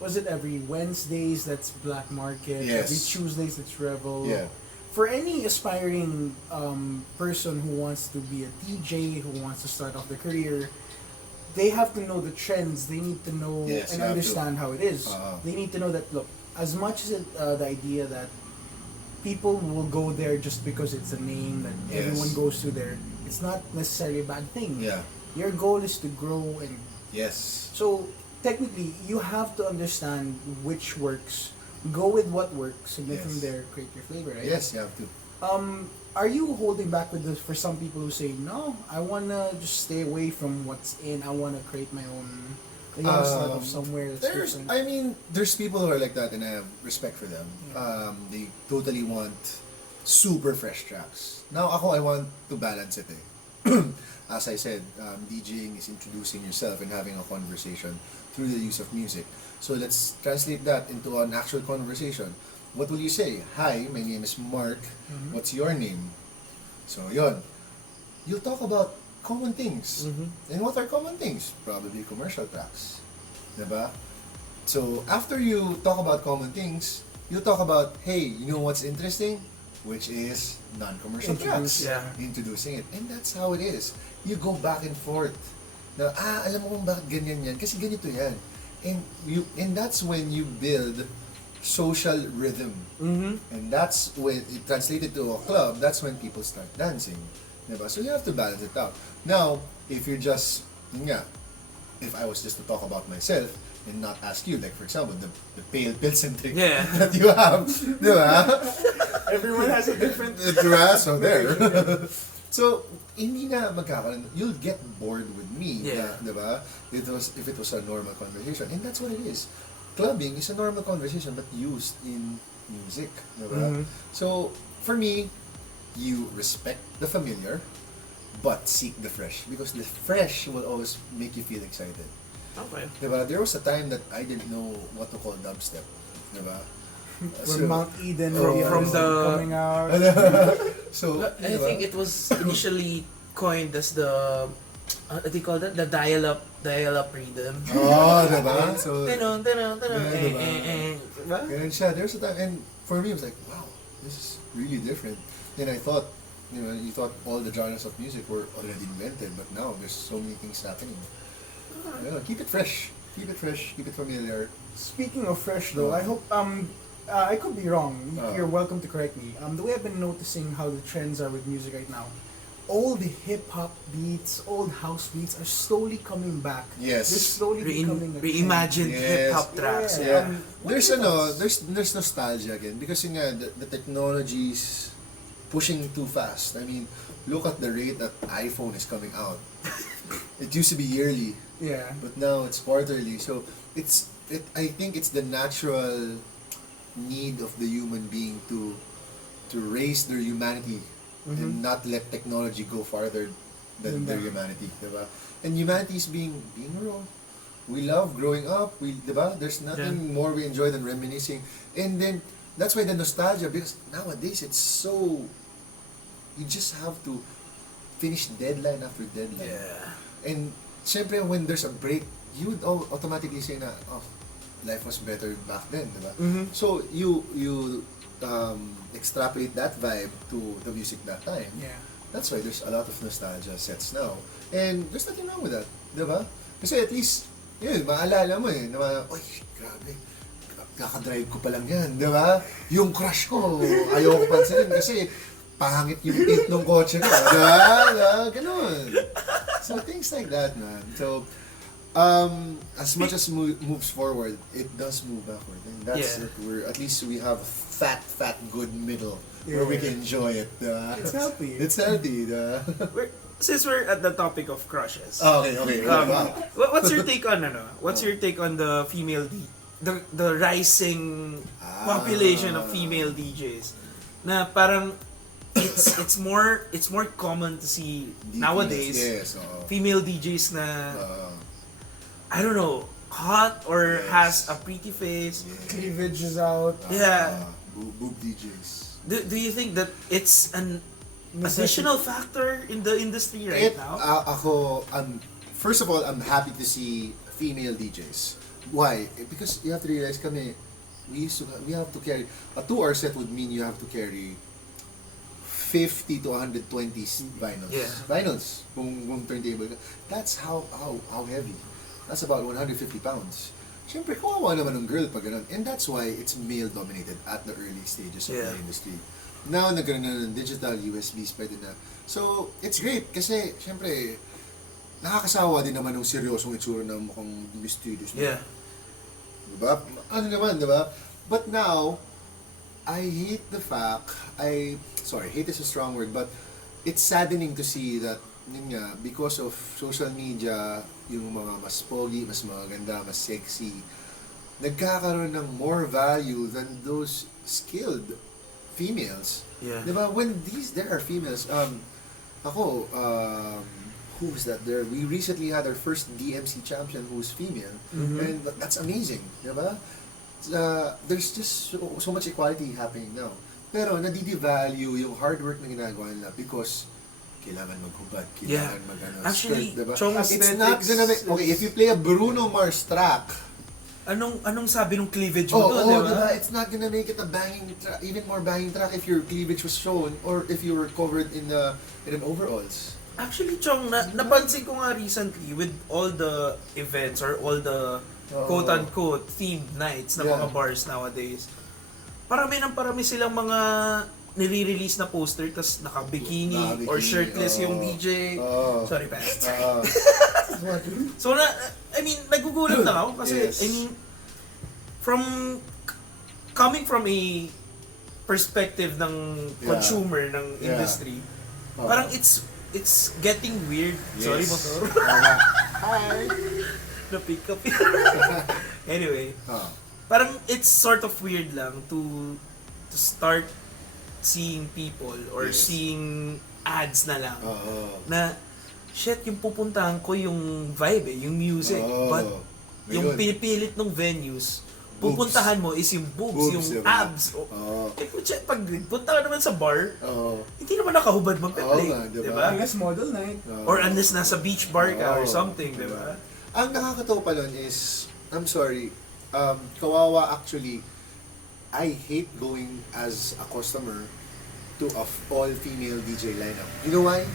was it every Wednesdays that's Black Market, every Tuesdays it's Revel? Yeah. For any aspiring person who wants to be a DJ, who wants to start off their career, they have to know the trends. They need to know and understand how it is. They need to know that, look, as much as the idea that people will go there just because it's a name that everyone goes to there, it's not necessarily a bad thing. Yeah. Your goal is to grow, and so technically you have to understand which works. Go with what works, and then from there create your flavor, right? Yes, you have to. Are you holding back with this for some people who say, no, I wanna just stay away from what's in, I wanna create my own, I wanna start off somewhere that's different? There's people who are like that, and I have respect for them. They totally want super fresh tracks. Now, I want to balance it. as I said, DJing is introducing yourself and having a conversation through the use of music. So let's translate that into an actual conversation. What will you say? Hi, my name is Mark. What's your name? So yon. You'll talk about common things. And what are common things? Probably commercial tracks. Diba? So after you talk about common things, you talk about, hey, you know what's interesting? Which is non-commercial tracks. Yeah. Introducing it. And that's how it is. You go back and forth. Na, alam mo kung bakit ganyan yan? Kasi ganito yan. And that's when you build social rhythm. And that's when it translated to a club, that's when people start dancing. Diba? So you have to balance it out. Now, if you're just, if I was just to talk about myself, and not ask you, like for example, the pale pilsen thing that you have, diba? Everyone has a different... Diba? So there. So, hindi na magkakaroon. You'll get bored with me, diba? If it was a normal conversation. And that's what it is. Clubbing is a normal conversation but used in music, diba? So, for me, you respect the familiar but seek the fresh. Because the fresh will always make you feel excited. Okay. Diba? There was a time that I didn't know what to call dubstep. Diba? When Mount Eden from the coming out. So, I think it was initially coined as the what do you call that? The dial-up rhythm. Oh, diba? So, Diba? ganun siya. There's a time, and for me, it was like, wow, this is really different. Then I thought, you thought all the genres of music were already invented, but now there's so many things happening. Keep it fresh. Keep it fresh. Keep it familiar. Speaking of fresh though, I hope I could be wrong. You're welcome to correct me. The way I've been noticing how the trends are with music right now, old hip hop beats, old house beats are slowly coming back. Yes. They're slowly becoming a trend. reimagined hip hop tracks. Yeah. What There's are your thoughts? there's nostalgia again because the technology's pushing too fast. I mean, look at the rate that iPhone is coming out. It used to be yearly, but now it's quarterly. So I think it's the natural need of the human being to raise their humanity and not let technology go farther than their humanity, diba? And humanity is being raw. We love growing up. Diba? There's nothing more we enjoy than reminiscing. And then that's why the nostalgia, because nowadays it's so, you just have to finish deadline after deadline. And syempre when there's a break, you would automatically say na, oh, life was better back then, diba? So you extrapolate that vibe to the music that time. That's why there's a lot of nostalgia sets now. And there's nothing wrong with that, diba? Kasi at least, maalala mo na oy, grabe, kakadrive ko pa lang yan, diba? Yung crush ko, ayaw ko pansinin kasi pangit yung tint ng kotse ko, diba? Ganun. So things like that, man. So, as much as moves forward, it does move backward. And that's it. At least we have fat, good middle where we can enjoy it. It's healthy. It's healthy. Since we're at the topic of crushes. Okay. What's your take on What's your take on the female the rising population of female DJs? Na parang it's more common to see nowadays female DJs na I don't know, hot or has a pretty face. Cleavage is out. Boob DJs. Do you think that it's an additional factor in the industry right now? First of all, I'm happy to see female DJs. Why? Because you have to realize we have to carry a 2-hour set would mean you have to carry 50 to 120 vinyls. Vinyls, kung turntable ka. That's how heavy. That's about 150 pounds. Siyempre, kawawa naman ng girl pag ganun. And that's why it's male-dominated at the early stages of the industry. Now, nagkaroon na ng digital, USBs, pwede na. So, it's great kasi, siyempre, nakakasawa din naman ng seryosong itsura ng mukhang mysterious. Diba? Ano naman, diba? But now, I hate the fact, hate is a strong word, but it's saddening to see that, because of social media, yung mga mas pogi, mas maganda, mas sexy, nagkakaroon ng more value than those skilled females. Diba? When there are females, Ako, who was that there? We recently had our first DMC champion who's female, and that's amazing, diba? There's just so much equality happening now. Pero nadidevalue yung hard work na ginagawa nila because kailangan maghubad, kailangan Actually, skirt, diba? Chong, It's not gonna make, okay, if you play a Bruno Mars track, anong sabi nung cleavage mo doon, diba? diba? It's not gonna make it a banging track, even more banging track if your cleavage was shown or if you were covered in an overalls. Actually, Chong, napansin ko nga recently with all the events or all the quote-unquote themed nights na mga bars nowadays, parami silang mga nire-release na poster tas naka-bikini or shirtless yung DJ. Sorry, pants. So, I mean, nagugulat na ako kasi, I mean, coming from a perspective ng consumer ng industry, parang it's getting weird. Sorry, motor. Hi. Na-pick up. Anyway, parang it's sort of weird lang to start seeing people or seeing ads na lang na shit, yung pupuntahan ko yung vibe yung music, but yung pinipilit ng venues pupuntahan mo is yung boobs yung abs. Pag punta ka naman sa bar, hindi naman nakahubad magpe-play, diba? Unless model night. Or unless nasa beach bar ka or something, diba? Ang nakakatawa pa nun is, I'm sorry, kawawa actually, I hate going as a customer to a all-female DJ lineup. You know why?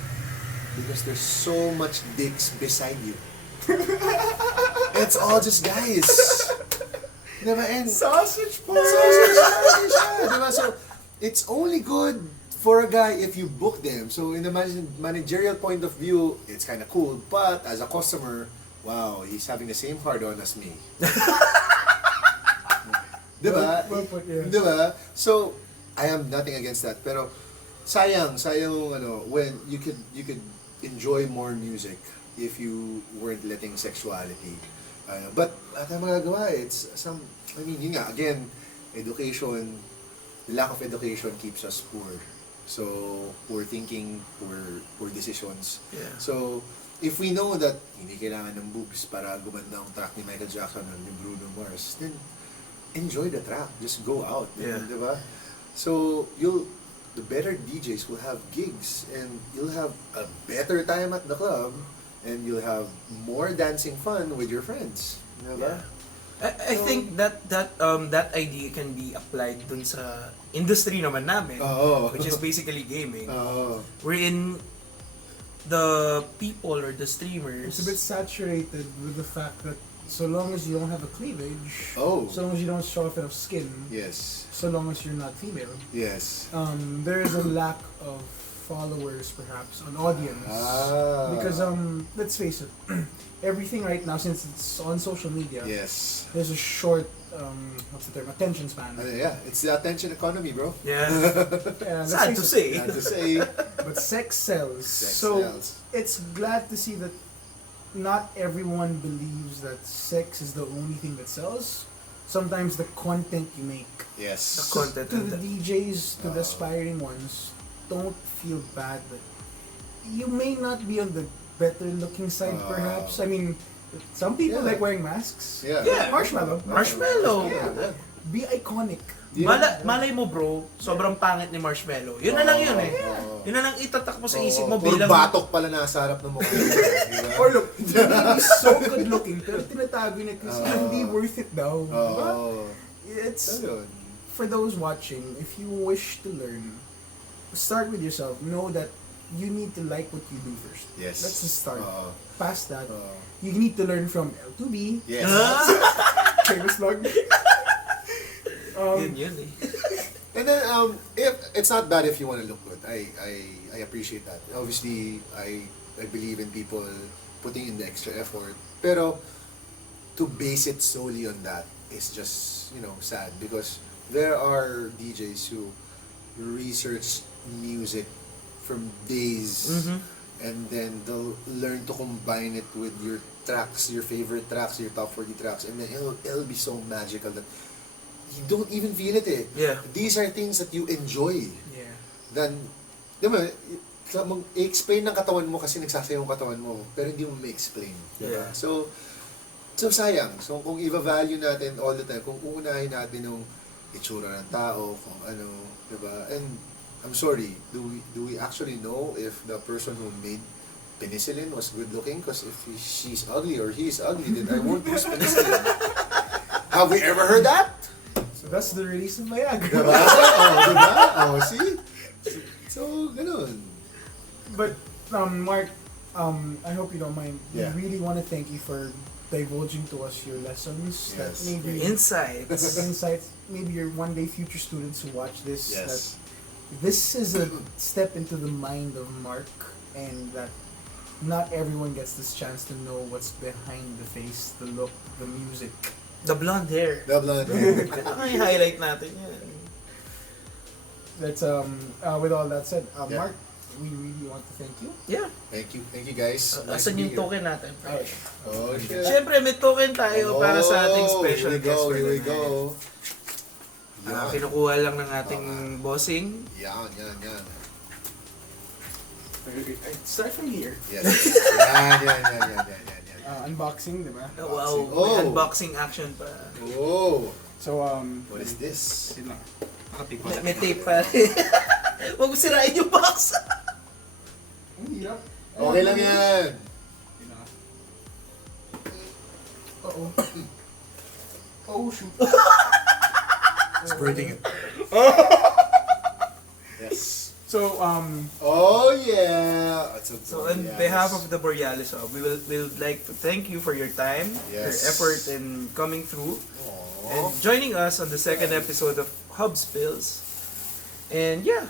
Because there's so much dicks beside you. It's all just guys. Diba? And Sausage party! Diba? So, it's only good for a guy if you book them. So, in the managerial point of view, it's kind of cool. But, as a customer, wow, he's having the same hard-on as me. Diba? Well put, yeah. Diba? So, I am nothing against that. Pero, sayang when you could enjoy more music if you weren't letting sexuality. But, at ang magagawa, it's I mean, yun nga, again, education, the lack of education keeps us poor. So, poor thinking, poor decisions. Yeah. So, if we know that hindi kailangan ng boobs para gumanda ang track ni Michael Jackson or ni Bruno Mars, then enjoy the track. Just go out. Yeah. Diba? So, the better DJs will have gigs and you'll have a better time at the club and you'll have more dancing fun with your friends. Diba? Yeah. I think that idea can be applied dun sa industry naman namin, which is basically gaming. Wherein the people or the streamers, It's a bit saturated with the fact that so long as you don't have a cleavage, so long as you don't show off enough skin, Yes. so long as you're not female, Yes. there is a lack of followers perhaps on audience. Because let's face it, everything right now, since it's on social media, Yes. there's a short what's the term, attention span. Yeah, it's the attention economy, bro. yeah, Let's sad face to it, say. Not to say, but sex sells. sex So sells. it's glad to see that not everyone believes that sex is the only thing that sells. Sometimes the content you make. Yes. The content To and the DJs, to the aspiring ones, don't feel bad that you may not be on the better looking side perhaps. I mean, some people like wearing masks. Yeah. Yeah. Marshmallow. Marshmallow. Yeah. Be iconic. Malay mo bro, sobrang pangit ni Marshmallow. Yun na lang yun eh. Yun na lang itatak mo sa isip mo Puro bilang... batok pala nasa harap ng mukha. Diba? Or look, he's so good looking pero tinatago niya kasi hindi worth it daw. Diba? It's, Ayun. for those watching, if you wish to learn, start with yourself. Know that you need to like what you do first. Yes. Let's just start. Past that, you need to learn from L2B. Yes. Famous vlog. Yun eh. And then, if it's not bad if you want to look good, I appreciate that. Obviously, I believe in people putting in the extra effort. Pero to base it solely on that is just sad because there are DJs who research music from days and then they'll learn to combine it with your tracks, your favorite tracks, your top 40 tracks, and then it'll be so magical that you don't even feel it eh. Yeah. These are things that you enjoy. Yeah. Then, di ba, mag-explain ng katawan mo kasi nagsasayaw yung katawan mo, pero hindi mo ma-explain. Diba? Yeah. So sayang. So, kung i-value natin all the time, kung uunahin natin yung itsura ng tao, kung ano, diba? And, I'm sorry, do we actually know if the person who made penicillin was good looking? Because if she's ugly or he is ugly, then I won't use penicillin. Have we ever heard that? So that's the release of Viagra. Diba? Diba? See? So, ganun. But Mark, I hope you don't mind. Yeah. We really want to thank you for divulging to us your lessons. That Yes. maybe insights. Maybe your one day future students who watch this. Yes. That this is a step into the mind of Mark, and that not everyone gets this chance to know what's behind the face, the look, the music. The blonde hair. The blonde. Ay, highlight natin yan. That's with all that said, Yeah. Mark, we really want to thank you. Yeah. Thank you guys. Nice Asan to be yung here. token natin? Oh, shit. Siyempre, may token tayo para sa ating special here we guest go, for here we tonight. go. Kinukuha lang ng ating bossing. Yan. Start from here. Yes. Yan. Unboxing, diba? Wow, Oh. may unboxing action pa. Oh, So what is this? yun lang. May tape pa. Huwag mo sirain yung box. Ang hirap. Okay lang yan. Uh-oh. Oh, shoot. It's breaking it. Yes. So, Oh yeah. So on behalf of the Borealis, we would like to thank you for your time, your Yes. effort in coming through, and Aww. joining us on the second episode of Hub Spills. And yeah,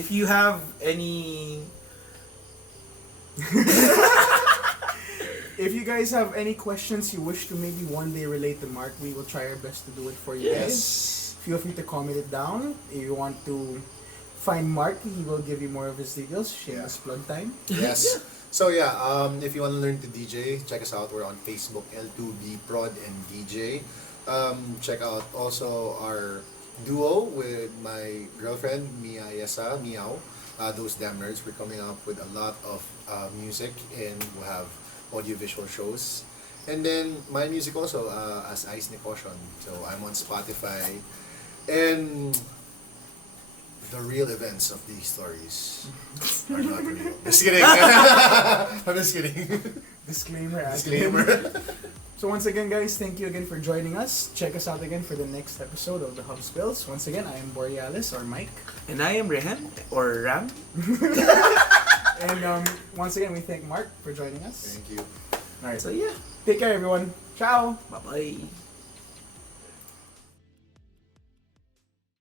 if you have any... if you guys have any questions you wish to maybe one day relate to Mark, we will try our best to do it for you guys. Yes. Feel free to comment it down. If you want to find Mark, he will give you more of his details. Shameless plug time. Yes. So yeah, if you want to learn to DJ, check us out. We're on Facebook, L2B Prod and DJ. Check out also our duo with my girlfriend, Mia Yesa, Meow. Those Damn Nerds. We're coming up with a lot of music, and we'll have audiovisual shows. And then my music also as Ais Nicaution. So I'm on Spotify. And the real events of these stories are not real. Just kidding. I'm just kidding. Disclaimer. Disclaimer. So once again, guys, thank you again for joining us. Check us out again for the next episode of the Hub Spills. Once again, I am Borealis, or Mike. And I am Rehem, or Ram. And once again, we thank Mark for joining us. Thank you. Alright, So yeah, take care, everyone. Ciao! bye-bye.